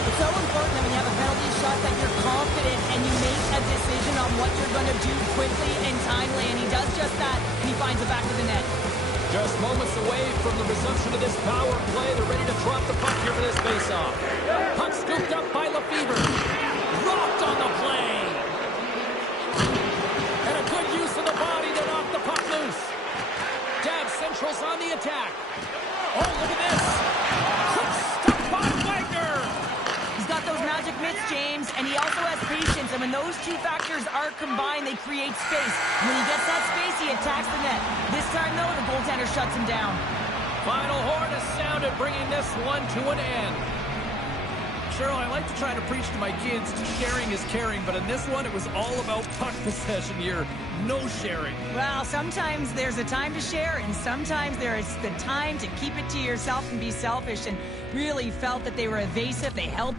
It's so important that when you have a penalty shot that you're confident and you make a decision on what you're going to do quickly and timely, and he does just that, and he finds the back of the net. Just moments away from the resumption of this power play. They're ready to drop the puck here for this faceoff. Puck scooped up by LeFevour. Rocked on the play. And a good use of the body to knock the puck loose. Dab Central's on the attack. Oh, look at this. Quick stop by Wagner. He's got those magic mitts, James, and he also has patience, and when those 2 factors are combined, they create space. When he gets that space, he attacks the net. This time, though, the goaltender shuts him down. Final horn is sounded, bringing this one to an end. Cheryl, I like to try to preach to my kids, sharing is caring, but in this one, it was all about puck possession here. No sharing. Well, sometimes there's a time to share, and sometimes there is the time to keep it to yourself and be selfish, and really felt that they were evasive. They held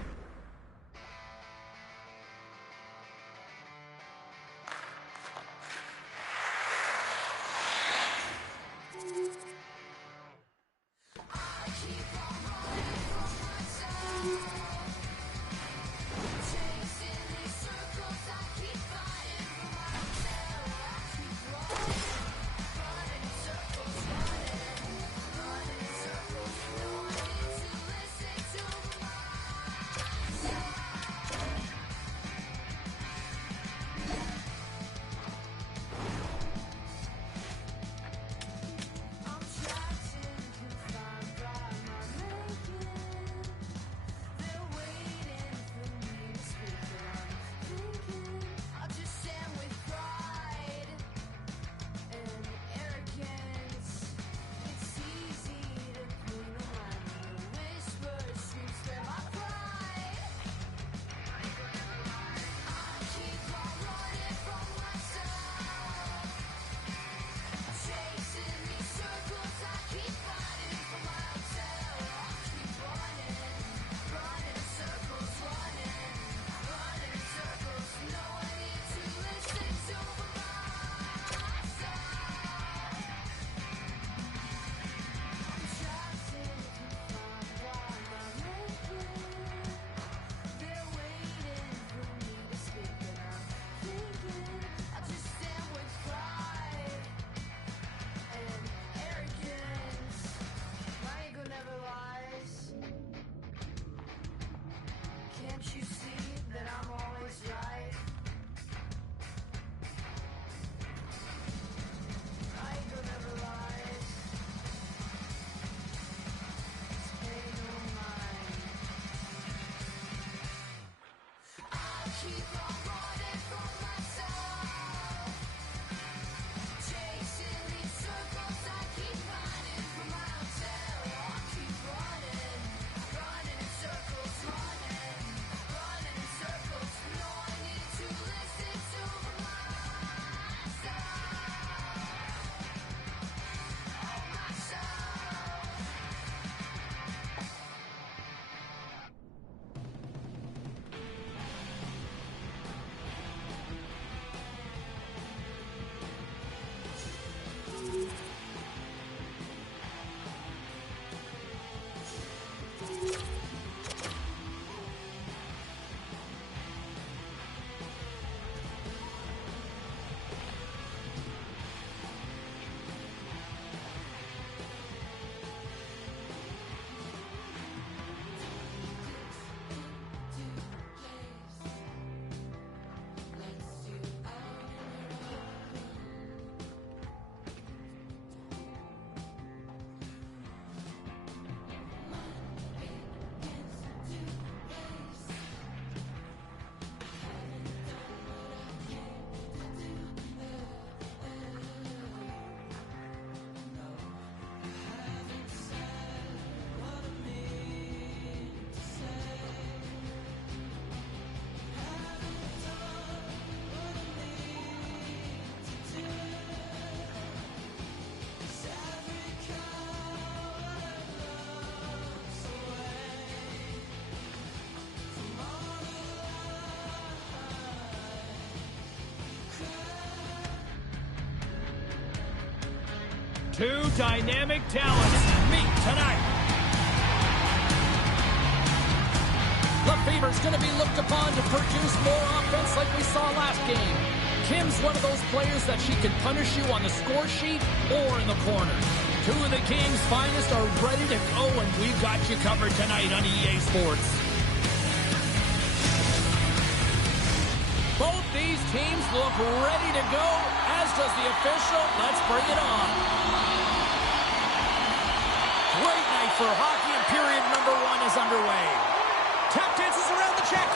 Two dynamic talents meet tonight. LeFevour's going to be looked upon to produce more offense like we saw last game. Kim's one of those players that she can punish you on the score sheet or in the corner. Two of the Kings' finest are ready to go, and we've got you covered tonight on EA Sports. Both these teams look ready to go, as does the official. Let's bring it on. Great night for hockey, and period number 1 is underway. Tap dances around the check.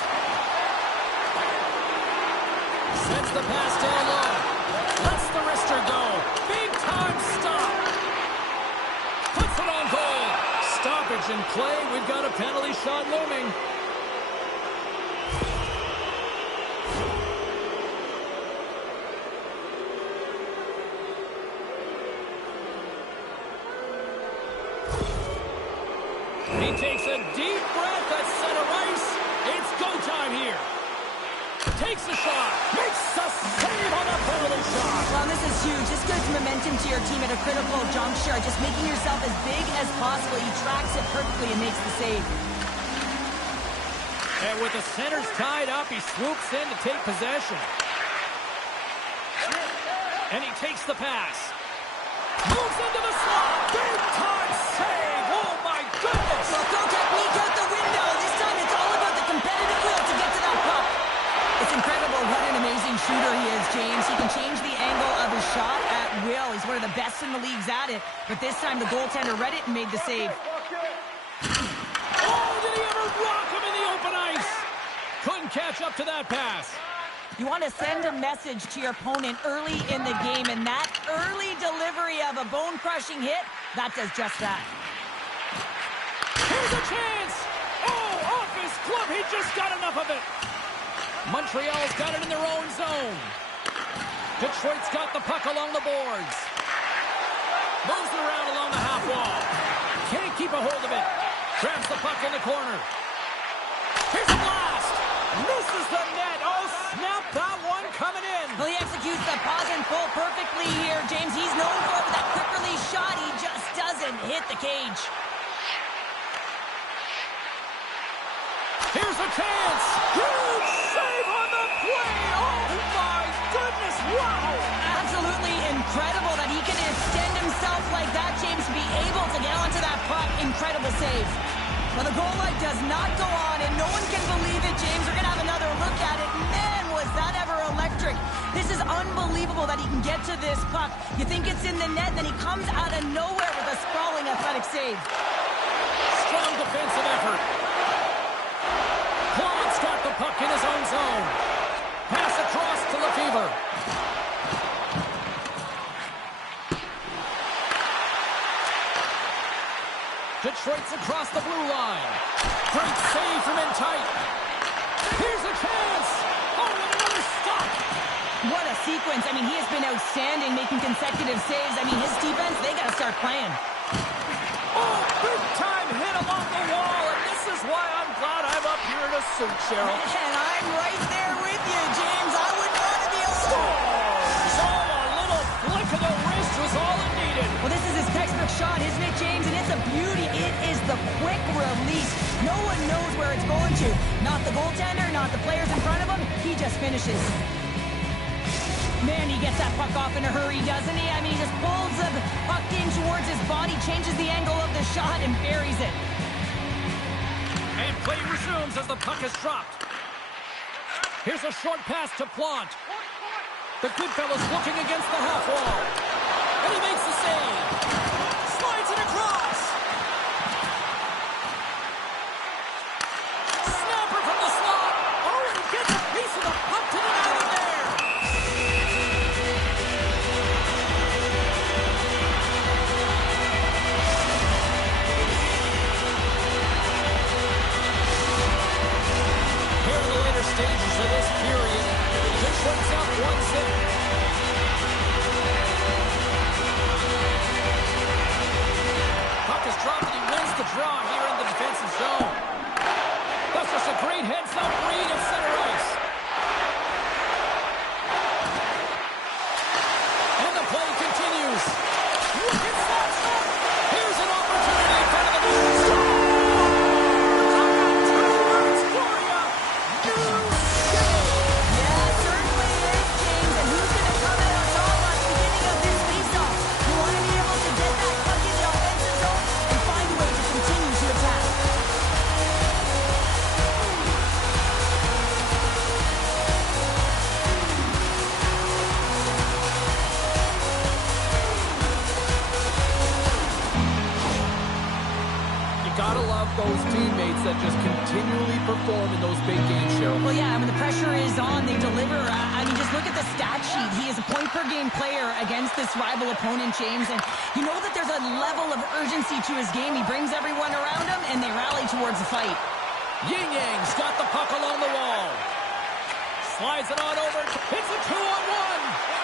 Sends the pass down low. Lets the wrister go. Big time stop. Puts it on goal. Stoppage in play. We've got a penalty shot looming. He takes a deep breath at center ice. It's go time here. Takes the shot. Makes the save on a penalty shot. Well, this is huge. This gives momentum to your team at a critical juncture. Just making yourself as big as possible. He tracks it perfectly and makes the save. And with the centers tied up, he swoops in to take possession. And he takes the pass. Moves into the slot. Big time save. Oh, my goodness. Well, throw technique out the window. This time it's all about the competitive will to get to that puck. It's incredible what an amazing shooter he is, James. He can change the angle of his shot at will. He's one of the best in the leagues at it. But this time the goaltender read it and made the save. Oh, did he ever rock him in the open ice? Couldn't catch up to that pass. You want to send a message to your opponent early in the game, and that early delivery of a bone-crushing hit, that does just that. Here's a chance! Oh, off his glove, he just got enough of it. Montreal's got it in their own zone. Detroit's got the puck along the boards. Moves it around along the half wall. Can't keep a hold of it. Grabs the puck in the corner. Here's a blast! Misses the net. Oh, snap that one coming in. Well, he executes the pause and pull perfectly here, James. He's known for it with that quick release shot. He just doesn't hit the cage. Here's a chance. Huge save on the play. Oh, my goodness. Wow. Absolutely incredible that he can extend himself like that, James, to be able to get onto that puck. Incredible save. Well, the goal light does not go on, and no one can believe it, James. We're going to have another look at it. Man, was that ever electric. This is unbelievable that he can get to this puck. You think it's in the net, then he comes out of nowhere with a sprawling athletic save. Strong defensive effort. Claude's got the puck in his own zone. Pass across to LeFevour. Detroit's across the blue line. Great save from in tight. Here's a chance. Oh, and another stop. What a sequence. I mean, he has been outstanding making consecutive saves. I mean, his defense, they got to start playing. Oh, big time hit along the wall, and this is why I'm glad I'm up here in a suit, Cheryl. And I'm right there with you, James. I wouldn't want to be alone. So a little flick of the wrist was all it needed. Well, this is his textbook shot, isn't it, James? And it's a beauty. It is the quick release. No one knows where it's going to. Not the goaltender, not the players in front of him. He just finishes. Man, he gets that puck off in a hurry, doesn't he? I mean, he just pulls the puck in towards his body, changes the angle of the shot, and buries it. And play resumes as the puck is dropped. Here's a short pass to Plant. The good fellow's looking against the half wall. And he makes the save. Slides it across. Snapper from the slot. Oh, and he gets a piece of the puck to the out of there. Here in the later stages of this period, Detroit's up 1-0. gotta love those teammates that just continually perform in those big games, Cheryl. Well, yeah, when the pressure is on, they deliver. I mean, just look at the stat sheet. He is a point-per-game player against this rival opponent, James, and you know that there's a level of urgency to his game. He brings everyone around him, and they rally towards the fight. Yin Yang's got the puck along the wall. Slides it on over. It's a 2-on-1.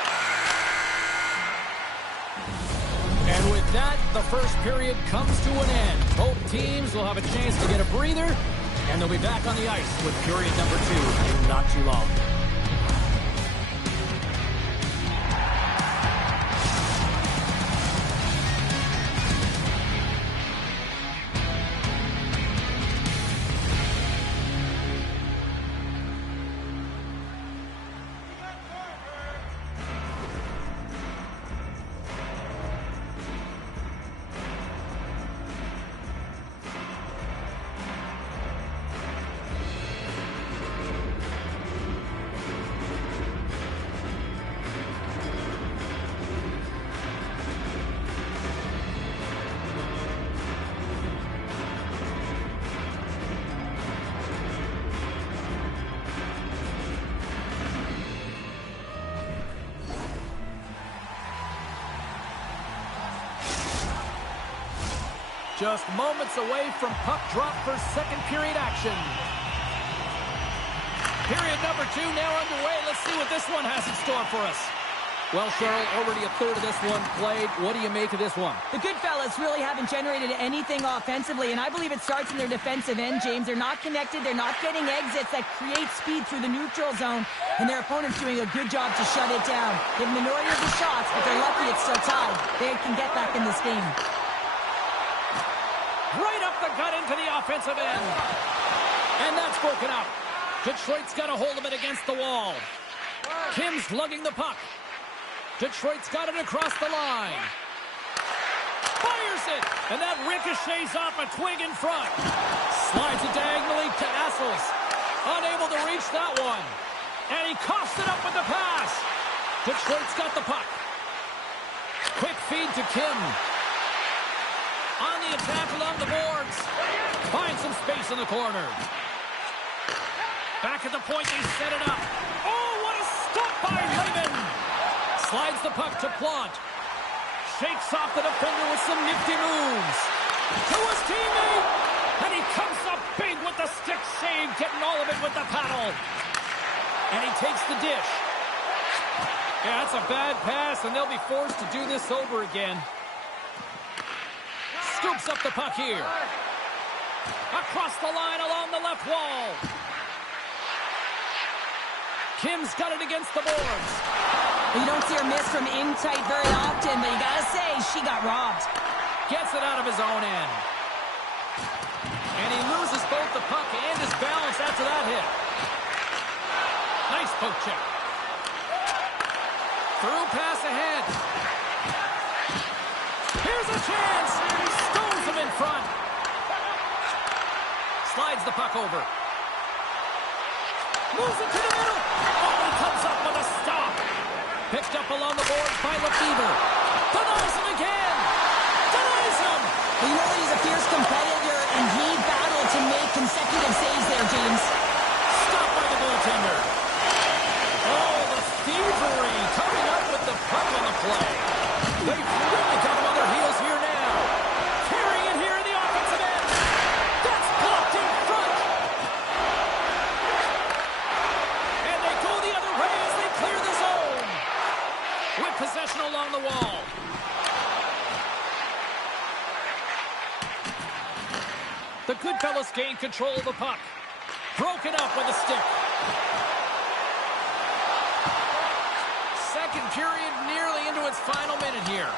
And with that, the first period comes to an end. Both teams will have a chance to get a breather, and they'll be back on the ice with period number 2 in not too long. Just moments away from puck drop for second period action. Period number 2 now underway. Let's see what this one has in store for us. Well, Cheryl, already a third of this one played. What do you make of this one? The Goodfellas really haven't generated anything offensively, and I believe it starts in their defensive end, James. They're not connected. They're not getting exits that create speed through the neutral zone, and their opponent's doing a good job to shut it down. They have a minority of the shots, but they're lucky it's still tied. They can get back in this game. Right up the gut into the offensive end. And that's broken up. Detroit's got a hold of it against the wall. Kim's lugging the puck. Detroit's got it across the line. Fires it. And that ricochets off a twig in front. Slides it diagonally to Assels. Unable to reach that one. And he coughs it up with the pass. Detroit's got the puck. Quick feed to Kim. On the attack along the boards. Finds some space in the corner. Back at the point, they set it up. Oh, what a stop by Lehman. Slides the puck to Plant. Shakes off the defender with some nifty moves. To his teammate. And he comes up big with the stick save, getting all of it with the paddle. And he takes the dish. Yeah, that's a bad pass, and they'll be forced to do this over again. Scoops up the puck here. Across the line along the left wall. Kim's got it against the boards. You don't see her miss from in tight very often, but you gotta say, she got robbed. Gets it out of his own end. And he loses both the puck and his balance after that hit. Nice poke check. Through pass ahead. Here's a chance. He stones him in front. Slides the puck over. Moves it to the middle. Oh, he comes up with a stop. Picked up along the boards by LeFevour. Denies him again. Denies him. Well, you know he's a fierce competitor, and he battled to make consecutive saves there, James. Stopped by the goaltender. Oh, the thievery coming up with the puck on the play. They've really got him on their heels here now. Carrying it here in the offensive end. That's blocked in front. And they go the other way as they clear the zone. With possession along the wall. The Goodfellas gain control of the puck. Broken up with a stick. Second period nearly into its final minute here.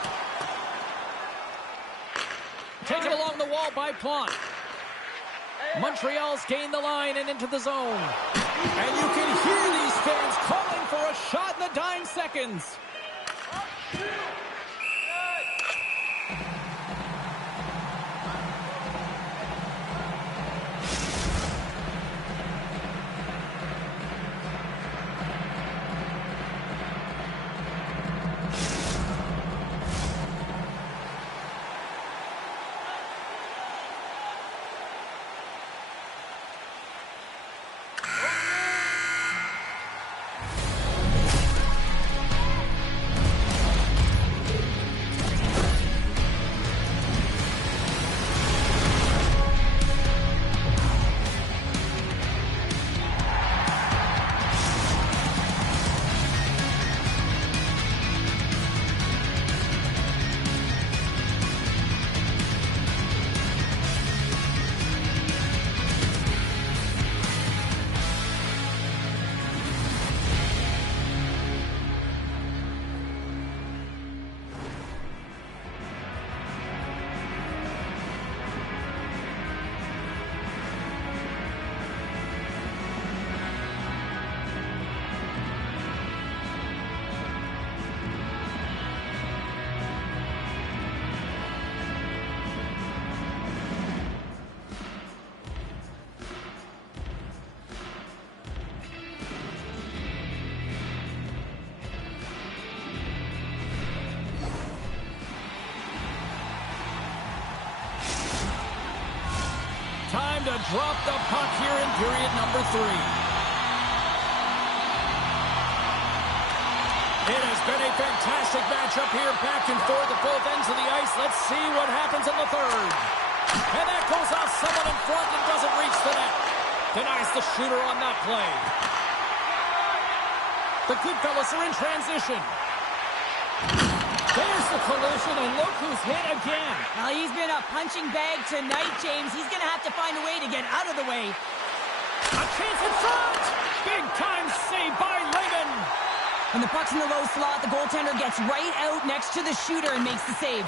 Taken along the wall by Plant. Montreal's gained the line and into the zone. And you can hear these fans calling for a shot in the dying seconds. Time to drop the puck here in period number 3. It has been a fantastic matchup here, back and forth at both ends of the ice. Let's see what happens in the third. And that goes off someone in front and doesn't reach the net. Denies the shooter on that play. The Goodfellas are in transition. There's the collision, and look who's hit again. Well, he's been a punching bag tonight, James. He's going to have to find a way to get out of the way. A chance in front! Big time save by Lehman. When the puck's in the low slot, the goaltender gets right out next to the shooter and makes the save.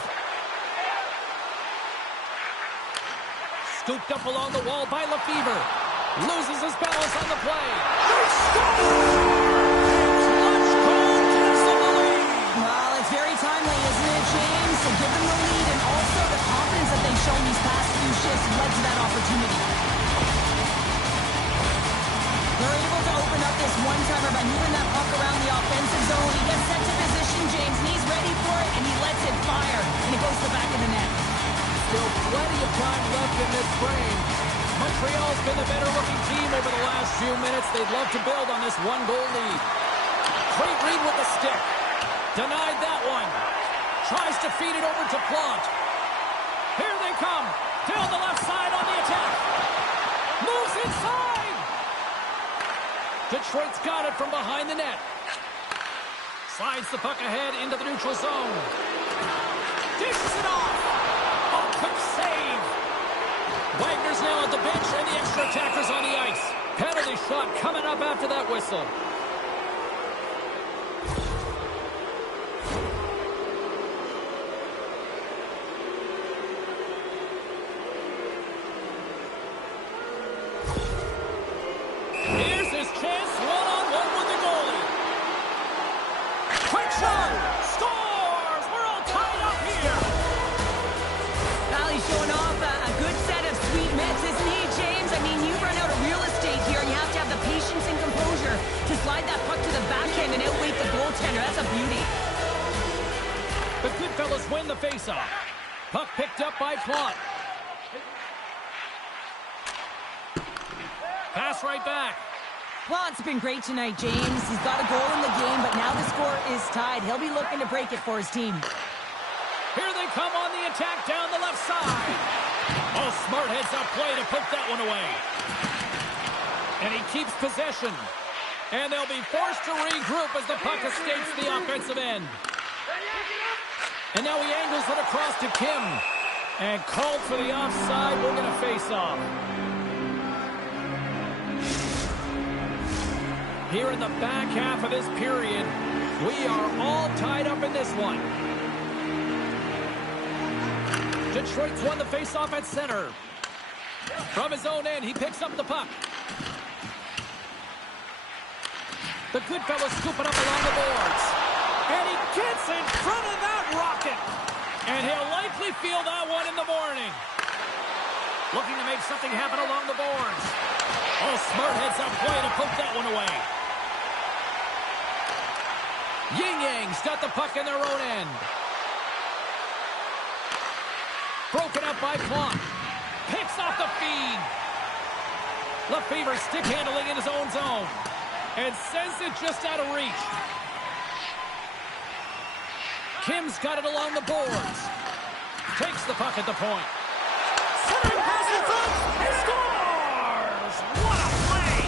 Scooped up along the wall by LeFevour. Loses his balance on the play. They score! Clutch goal gives them the lead. Well, it's very timely, isn't it, James? To give them the lead, and also the confidence that they've shown these past few shifts led to that opportunity. They're able to open up this one-timer by moving that puck around the offensive zone. He gets set to position, James, and he's ready for it, and he lets it fire, and it goes to the back of the net. Still plenty of time left in this frame. Montreal's been the better-looking team over the last few minutes. They'd love to build on this one-goal lead. Great read with the stick. Denied that one. Tries to feed it over to Plante. Here they come. Down the left side on the attack. Moves inside. Detroit's got it from behind the net. Slides the puck ahead into the neutral zone. Dishes it off. A quick save. Wagner's now at the bench, and the extra attackers on the ice. Penalty shot coming up after that whistle. Here's his chance, one-on-one with the goalie. Quick shot, scores! We're all tied up here. Well, he's showing off a good set of sweet mitts, isn't he, James? I mean, you've run out of real estate here, and you have to have the patience and composure to slide that puck to the backhand and outweight the goaltender. That's a beauty. The Goodfellas win the faceoff. Puck picked up by Plante. Pass right back. Plante's been great tonight, James. He's got a goal in the game, but now the score is tied. He'll be looking to break it for his team. Here they come on the attack down the left side. Oh, smart heads-up play to put that one away. And he keeps possession. And they'll be forced to regroup as the puck escapes the offensive end. And now he angles it across to Kim. And called for the offside. We're going to face off. Here in the back half of this period, we are all tied up in this one. Detroit's won the faceoff at center. From his own end, he picks up the puck. The Goodfellas scoop it up along the boards. And he gets in front of that rocket. And he'll likely feel that one in the morning. Looking to make something happen along the boards. Oh, smart heads-up play to poke that one away. Yin-Yang's got the puck in their own end. Broken up by Plante. Picks off the feed. LeFevour stick handling in his own zone. And sends it just out of reach. Kim's got it along the boards. Takes the puck at the point. Centering pass in front. He scores! What a play!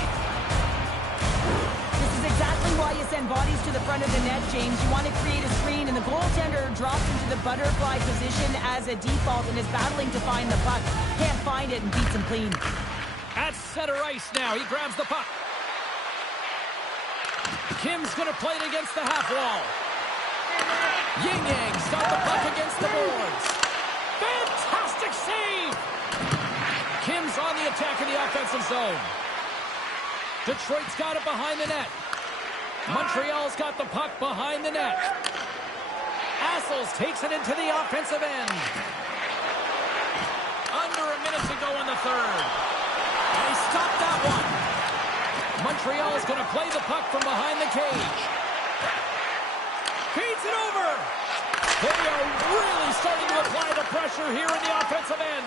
This is exactly why you send bodies to the front of the net, James. You want to create a screen, and the goaltender drops into the butterfly position as a default and is battling to find the puck. Can't find it and beats him clean. At center ice now. He grabs the puck. Kim's going to play it against the half wall. Yin-Yang's got the puck against the boards. Fantastic save! Kim's on the attack in the offensive zone. Detroit's got it behind the net. Montreal's got the puck behind the net. Assels takes it into the offensive end. Under a minute to go in the third. And he stopped that one. Montreal's going to play the puck from behind the cage. Feeds it over. They are really starting to apply the pressure here in the offensive end.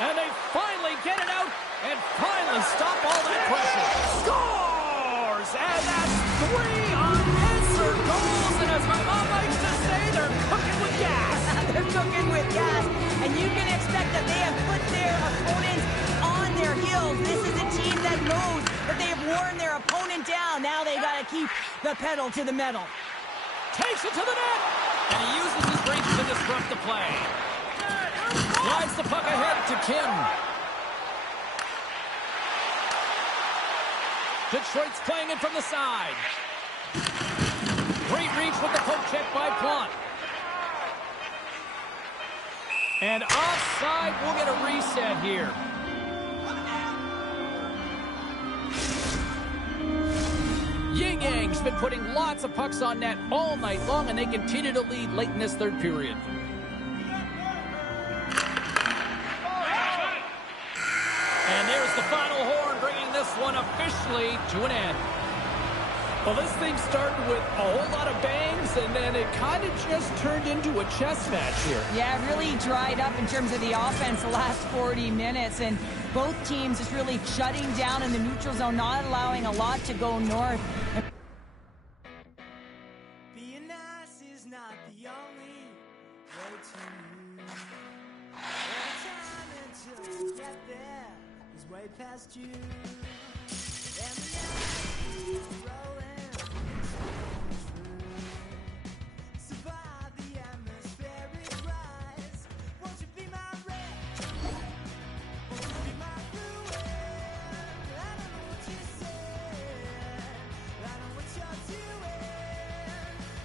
And they finally get it out and finally stop all that pressure. Scores! And that's 3 unanswered goals. And as my mom likes to say, they're cooking with gas. They're cooking with gas. And you can expect that they have put their opponents on their heels. This is a team that knows that they have worn their opponent down. Now they got to keep the pedal to the metal. Takes it to the net. And he uses his reach to disrupt the play. Slides the puck ahead to Kim. Detroit's playing it from the side. Great reach with the poke check by Plante. And offside, we'll get a reset here. Yin Yang's been putting lots of pucks on net all night long, and they continue to lead late in this third period. And there's the final horn, bringing this one officially to an end. Well, this thing started with a whole lot of bangs, and then it kind of just turned into a chess match here. Yeah, it really dried up in terms of the offense the last 40 minutes, and both teams just really shutting down in the neutral zone, not allowing a lot to go north. Being nice is not the only way to move. Every time until you get there is way past you. And the night is rolling. Survive the atmospheric rise. Won't you be my red? Won't you be my ruin? I don't know what you said. I know what you're doing.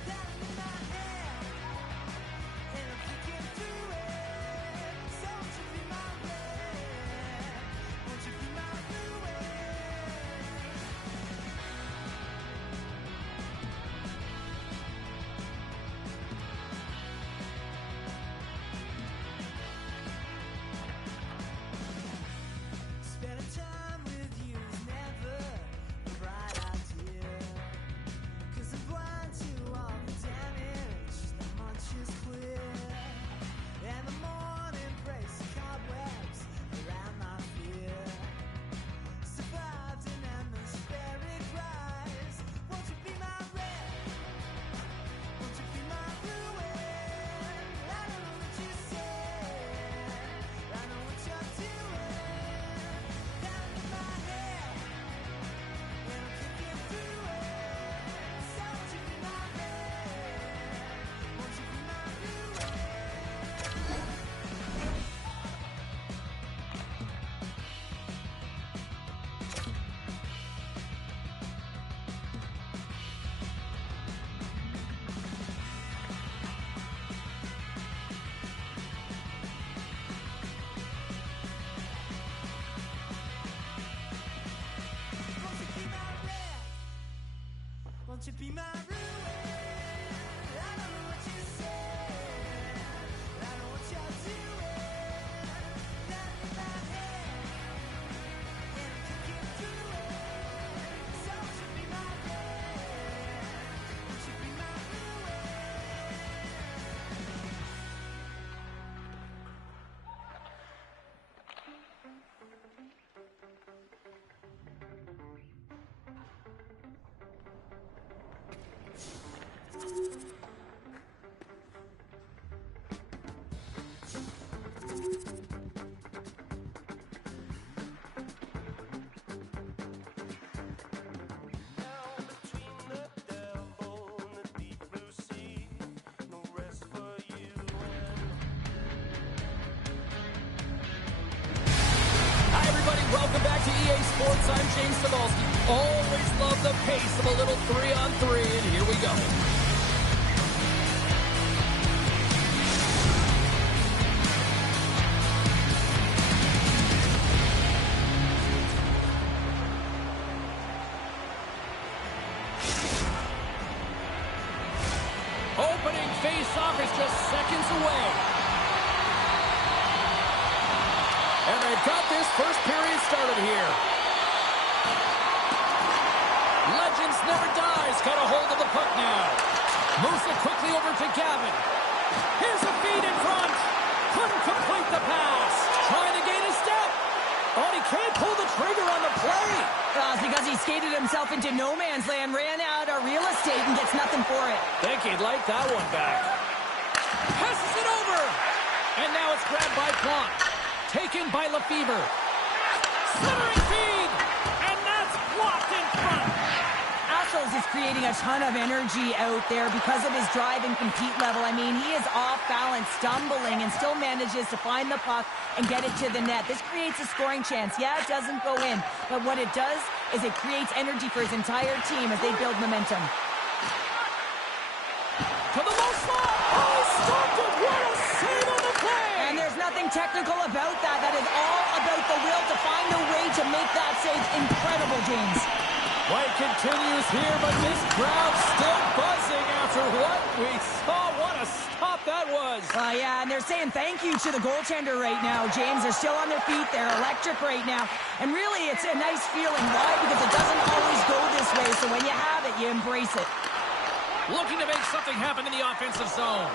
That in my head, and I'm thinking through it. So won't you be my red? Won't you be my ruin? Spending time with you is never a bright idea. 'Cause I'm blind to all the damage that much is clear. And the morning breaks the cobwebs around my fear. Survived an atmospheric rise. Won't you be my red? Won't you be my ruin? I don't know what you said. I know what you're doing. Down in my head, and I'm thinking through it. So won't you be my red? Won't you be my ruin? Won't you be my ruin? I don't know what you said. I know what you're doing. Down in my head, and I'm thinking through it. So won't you be my red? Won't you be my ruin? Hi, everybody. Welcome back to EA Sports. I'm James Cebulski. Always love the pace of a little 3-on-3, and here we go. Opening face-off is just seconds away. And they've got this first period started here. Legends never dies. Got a hold of the puck now. Moves it quickly over to Gavin. Here's a feed in front. Couldn't complete the pass. Trying to gain can't pull the trigger on the play. It's because he skated himself into no man's land, ran out of real estate, and gets nothing for it. Think he'd like that one back. Passes it over. And now it's grabbed by Plante. Taken by LeFevour. Slithering feed. And that's blocked in front. Assos is creating a ton of energy out there because of his drive and compete level. I mean, he is off balance, stumbling, and still manages to find the puck and get it to the net. This creates a scoring chance. Yeah, it doesn't go in, but what it does is it creates energy for his entire team as they build momentum. To the low slot. Oh, he stopped it. What a save on the play. And there's nothing technical about that. That is all about the will to find a way to make that save incredible, James. Play continues here, but this crowd's still buzzing after what we saw. What a stop that was. Yeah, and they're saying thank you to the goaltender right now, James. They're still on their feet. They're electric right now. And really, it's a nice feeling. Why? Because it doesn't always go this way. So when you have it, you embrace it. Looking to make something happen in the offensive zone.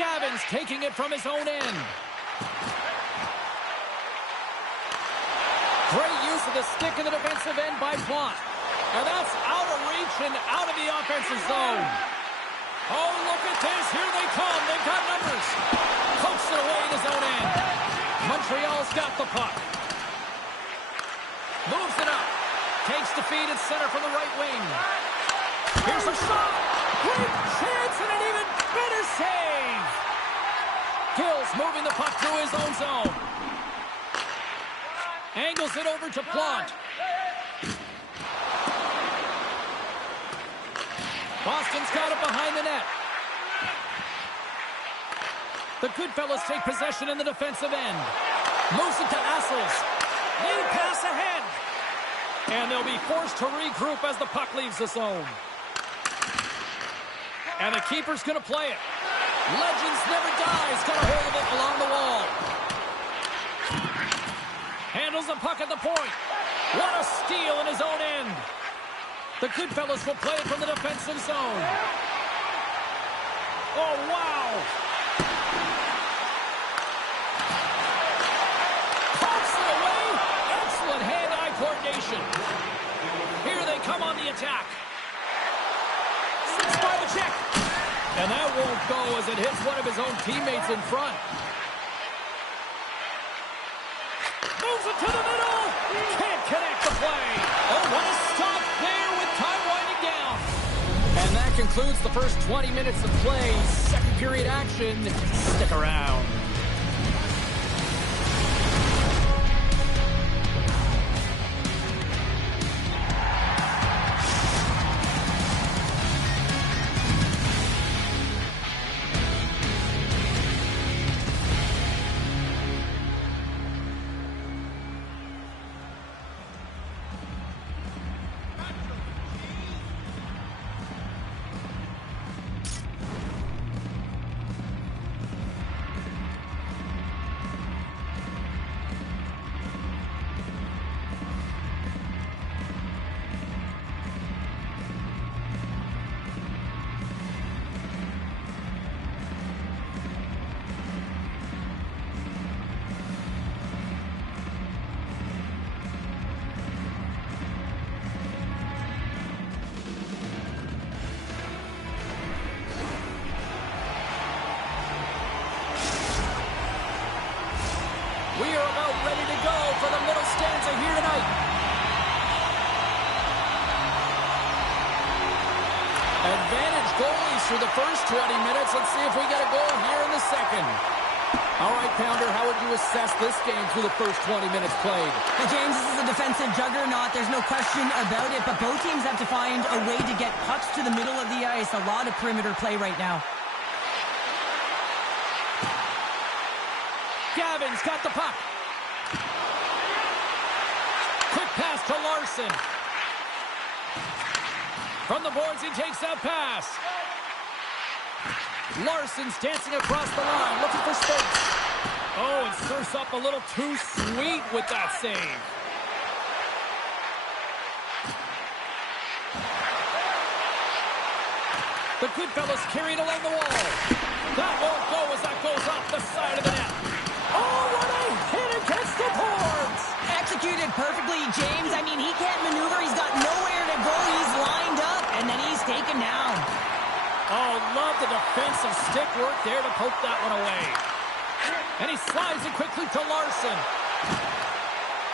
Gavin's taking it from his own end. Great use of the stick in the defensive end by Plante. And that's out of reach and out of the offensive zone. Oh, look at this. Here they come. They've got numbers. Pokes it away in his own end. Montreal's got the puck. Moves it up. Takes the feed at center from the right wing. Here's a shot. Great chance and an even better save. Gill's moving the puck through his own zone. Angles it over to Plante. Boston's got it behind the net. The Goodfellas take possession in the defensive end. Moves it to Assos. Lead pass ahead. And they'll be forced to regroup as the puck leaves the zone. And the keeper's going to play it. Legends never dies. Got a hold of it along the wall. Handles the puck at the point. What a steal in his own end. The Goodfellas will play it from the defensive zone. Oh, wow. Pops it away. Excellent hand-eye coordination. Here they come on the attack. Six by the check. And that won't go as it hits one of his own teammates in front. Moves it to the middle. Can't connect the play. Oh, what a stop there with time winding down. And that concludes the first 20 minutes of play. Second period action. Stick around. We are about ready to go for the middle stanza here tonight. Advantage goalies for the first 20 minutes. Let's see if we get a goal here in the second. All right, Pounder, how would you assess this game through the first 20 minutes played? Well, James, this is a defensive juggernaut. There's no question about it, but both teams have to find a way to get pucks to the middle of the ice. A lot of perimeter play right now. Gavin's got the puck. Quick pass to Larson. From the boards, he takes that pass. Larson's dancing across the line, looking for space. Oh, and surfs up a little too sweet with that save. The Goodfellas carried along the wall. That won't go as that goes off the side of the net. Oh, what a hit and Executed perfectly, James. I mean, he can't maneuver. He's got nowhere to go. He's lined up, and then he's taken down. Oh, love the defensive stick work there to poke that one away. And he slides it quickly to Larson.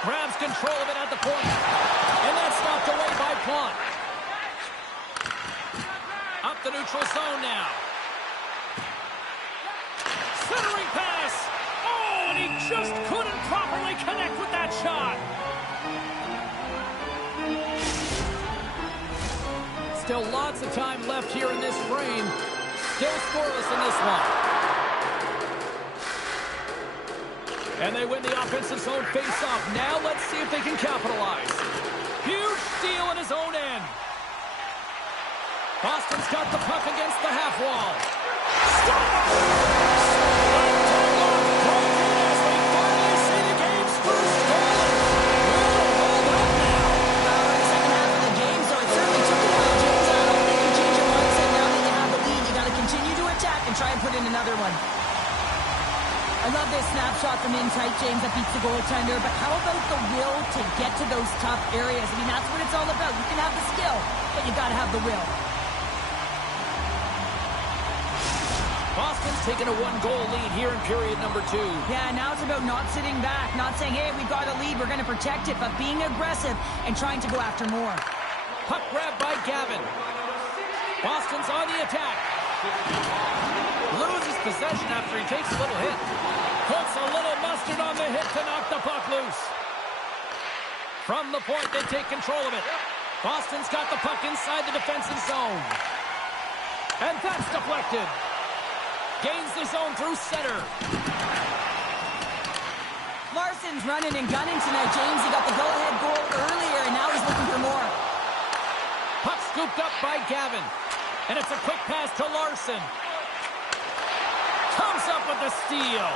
Grabs control of it at the point. And that's knocked away by Plante. Up the neutral zone now. Centering pass. Oh, and he just couldn't properly connect with that shot. Still lots of time left here in this frame. Still scoreless in this one. And they win the offensive zone face-off. Now let's see if they can capitalize. Huge steal in his own end. Boston's got the puck against the half wall. Stop! As we finally see the game's first goal. Will hold up now. Well, in the second half of the game, so it certainly took a while, James. I don't think you change your mindset now that you have the lead. You got to continue to attack and try and put in another one. I love this snapshot from in tight, James, that beats the goaltender. But how about the will to get to those tough areas? I mean, that's what it's all about. You can have the skill, but you got to have the will. Boston's taken a one-goal lead here in period number 2. Yeah, now it's about not sitting back, not saying, hey, we've got a lead, we're going to protect it, but being aggressive and trying to go after more. Puck grab by Gavin. Boston's on the attack. Loses possession after he takes a little hit. Puts a little mustard on the hit to knock the puck loose. From the point, they take control of it. Boston's got the puck inside the defensive zone. And that's deflected. Gains the zone through center. Larson's running and gunning tonight, James. He got the go-ahead goal earlier, and now he's looking for more. Puck scooped up by Gavin. And it's a quick pass to Larson. Comes up with the steal.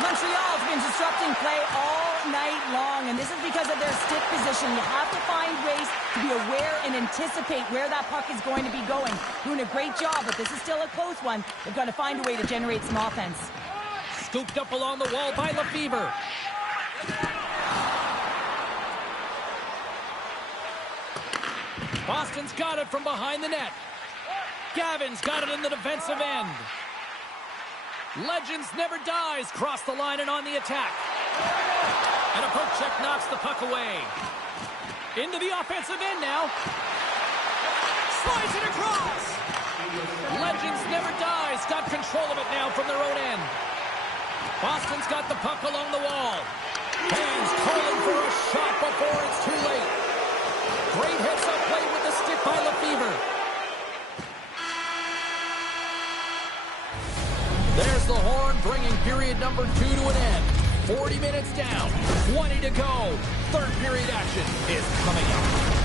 Montreal's been disrupting play all night long, and this is because of their stick position. You have to find ways to be aware and anticipate where that puck is going to be going. Doing a great job, but this is still a close one. They've got to find a way to generate some offense. Scooped up along the wall by LeFevour. Boston's got it from behind the net. Gavin's got it in the defensive end. Legends never dies. Cross the line and on the attack. And a poke check knocks the puck away. Into the offensive end now. Slides it across. Legends never dies. Got control of it now from their own end. Boston's got the puck along the wall. Fans calling for a shot before it's too late. Great heads-up play with the stick by LeFevour. There's the horn, bringing period number 2 to an end. 40 minutes down, 20 to go. Third period action is coming up.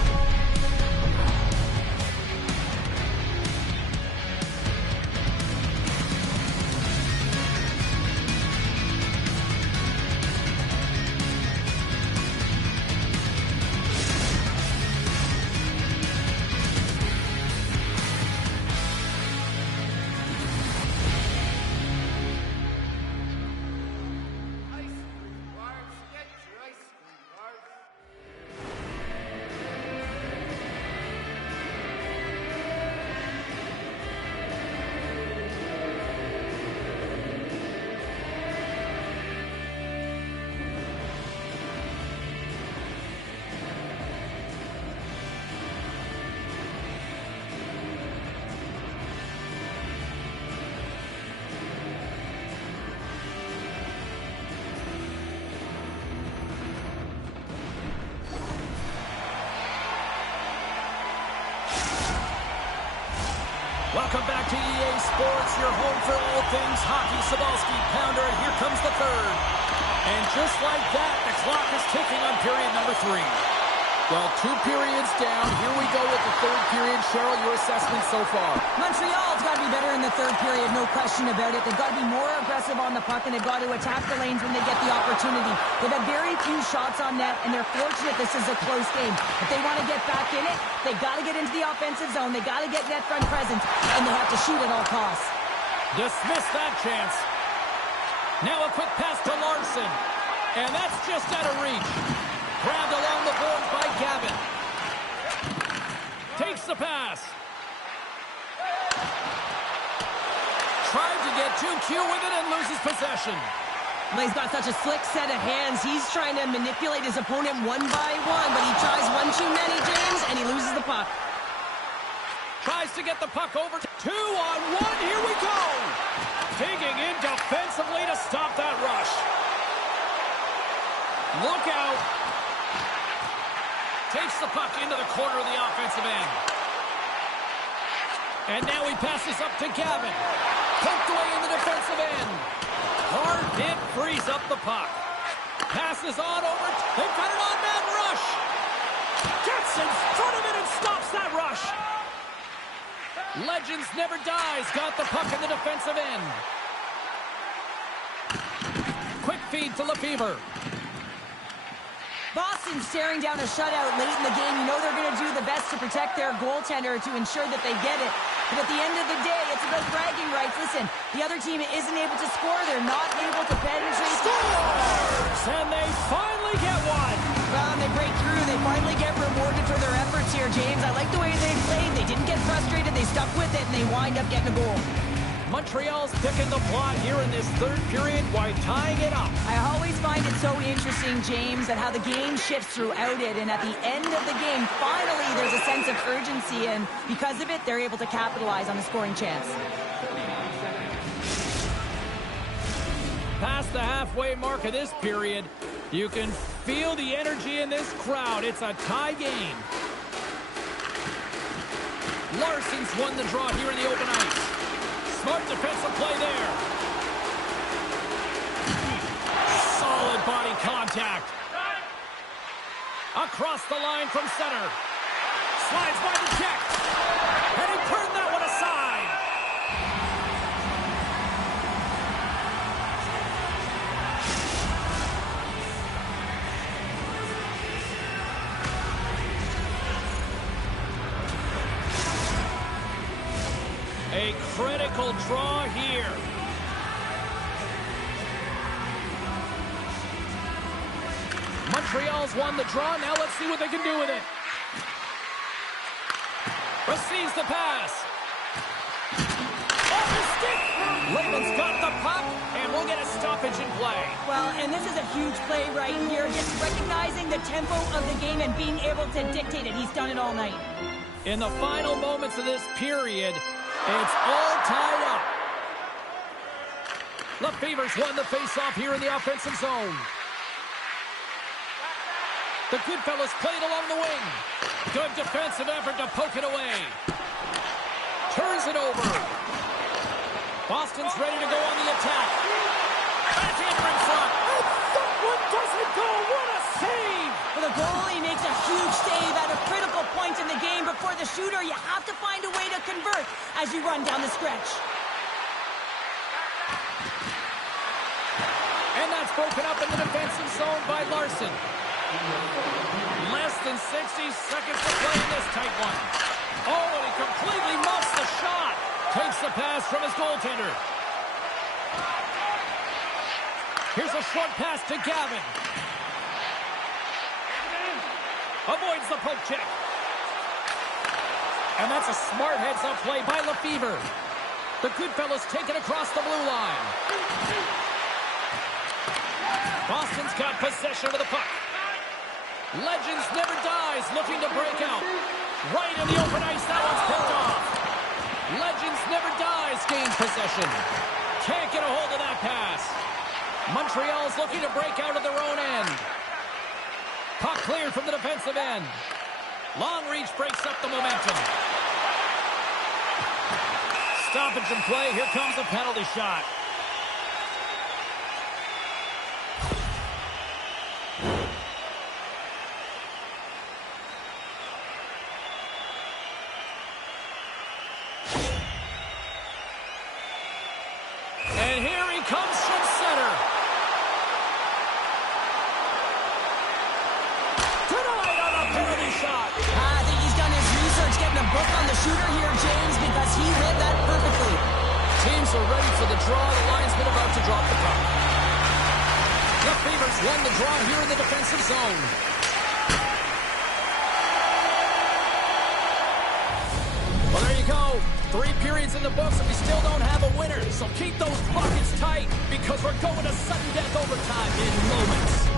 Welcome back to EA Sports, your home for all things hockey. Sabalski, Pounder, and here comes the third. And just like that, the clock is ticking on period number 3. Well, 2 periods down. Here we go with the third period. Cheryl, your assessment so far? Montreal's got to be better in the third period, no question about it. They've got to be more aggressive on the puck, and they've got to attack the lanes when they get the opportunity. They've had very few shots on net, and they're fortunate this is a close game. If they want to get back in it, they've got to get into the offensive zone. They've got to get net front presence, and they have to shoot at all costs. Dismiss that chance. Now a quick pass to Larson. And that's just out of reach. Grabbed along the boards by Gavin. Takes the pass. Tried to get too cute with it and loses possession. Well, he's got such a slick set of hands. He's trying to manipulate his opponent one by one, but he tries one too many, James, and he loses the puck. Tries to get the puck over. 2-on-1. Here we go. Digging in defensively to stop that rush. Look out. Takes the puck into the corner of the offensive end. And now he passes up to Gavin. Poked away in the defensive end. Hard hit frees up the puck. Passes on over. They've got an on-man rush. Gets in front of it and stops that rush. Legends never dies. Got the puck in the defensive end. Quick feed to LeFevour. Boston's staring down a shutout late in the game. You know they're going to do the best to protect their goaltender to ensure that they get it. But at the end of the day, it's about bragging rights. Listen, the other team isn't able to score. They're not able to penetrate. Scores! And they finally get one. Well, and they break through. They finally get rewarded for their efforts here, James. I like the way they played. They didn't get frustrated. They stuck with it, and they wind up getting a goal. Montreal's picking the plot here in this third period while tying it up. I always find it so interesting, James, that how the game shifts throughout it, and at the end of the game, finally there's a sense of urgency, and because of it, they're able to capitalize on the scoring chance. Past the halfway mark of this period, you can feel the energy in this crowd. It's a tie game. Larson's won the draw here in the open ice. Smart defensive play there. Solid body contact. Across the line from center. Slides by the check. And he turned that one aside. A critical draw here. Montreal's won the draw. Now let's see what they can do with it. Receives the pass. Off the stick. Layman's got the puck, and we'll get a stoppage in play. Well, and this is a huge play right here. Just recognizing the tempo of the game and being able to dictate it. He's done it all night. In the final moments of this period, it's all tied up. LeFevour's won the faceoff here in the offensive zone. The Goodfellas played along the wing. Good defensive effort to poke it away. Turns it over. Boston's ready to go on the attack. Backhand in front. And that one doesn't go. What a save! Well, the goalie makes a huge save at a critical point in the game, but for the shooter, you have to find a way to convert as you run down the stretch. And that's broken up in the defensive zone by Larson. Less than 60 seconds to play in this tight one. Oh, and he completely muffs the shot. Takes the pass from his goaltender. Here's a short pass to Gavin. Avoids the poke check. And that's a smart heads-up play by LeFevour. The Goodfellas take it across the blue line. Boston's got possession of the puck. Legends never dies, looking to break out. Right in the open ice, that one's picked off. Legends never dies, gains possession. Can't get a hold of that pass. Montreal's looking to break out of their own end. Puck cleared from the defensive end. Long reach breaks up the momentum. Stoppage in play. Here comes a penalty shot. And here he comes from center. Tonight on a penalty shot. I think he's done his research getting a book on the shooter here, James, because he read that perfectly. Teams are ready for the draw. The linesman about to drop the puck. LeFevour's won the draw here in the defensive zone. Well, there you go. 3 periods in the books, and we still don't have a winner. So keep those buckets tight, because we're going to sudden death overtime in moments.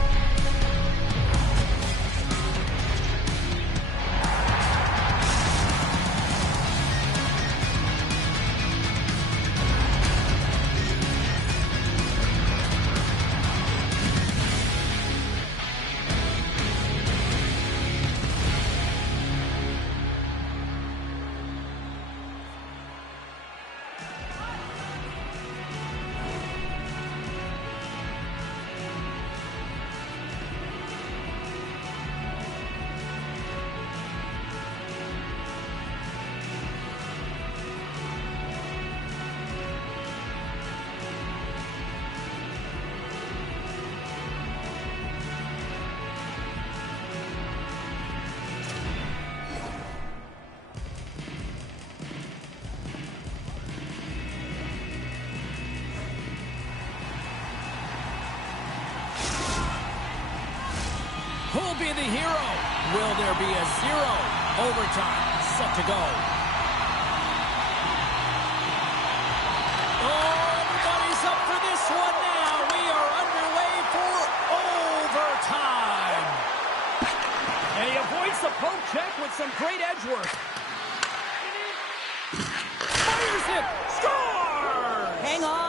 Who'll be the hero? Will there be a 0? Overtime set to go. Oh, everybody's up for this one now. We are underway for overtime. And he avoids the poke check with some great edge work. Fires it. Scores!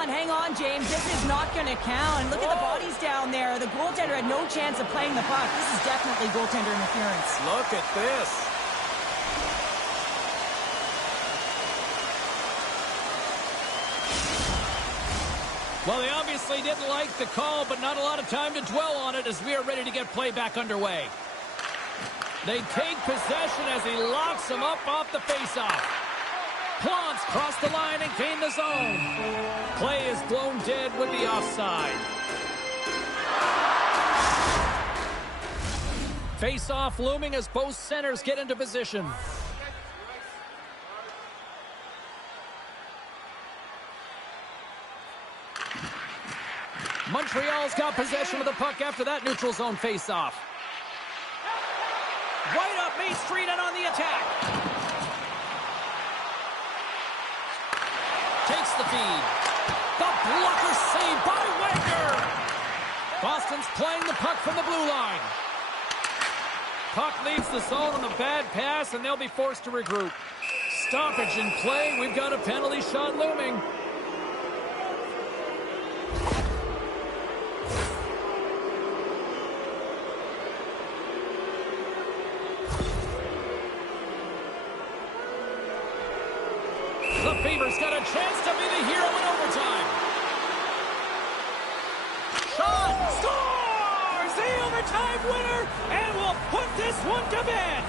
Hang on, James. This is not going to count. And look at the bodies down there. The goaltender had no chance of playing the puck. This is definitely goaltender interference. Look at this. Well, they obviously didn't like the call, but not a lot of time to dwell on it as we are ready to get play back underway. They take possession as he locks him up off the faceoff. Plants cross the line and gain the zone. Play is blown dead with the offside. Face-off looming as both centers get into position. Montreal's got possession of the puck after that neutral zone face-off. Right up Main Street and on the attack. Takes the feed. The blocker saved by Wagner. Boston's playing the puck from the blue line. Puck leaves the zone on a bad pass, and they'll be forced to regroup. Stoppage in play. We've got a penalty shot looming. LeFevour's got a chance to be the hero in overtime. Shot! Scores! The overtime winner! And we'll put this one to bed!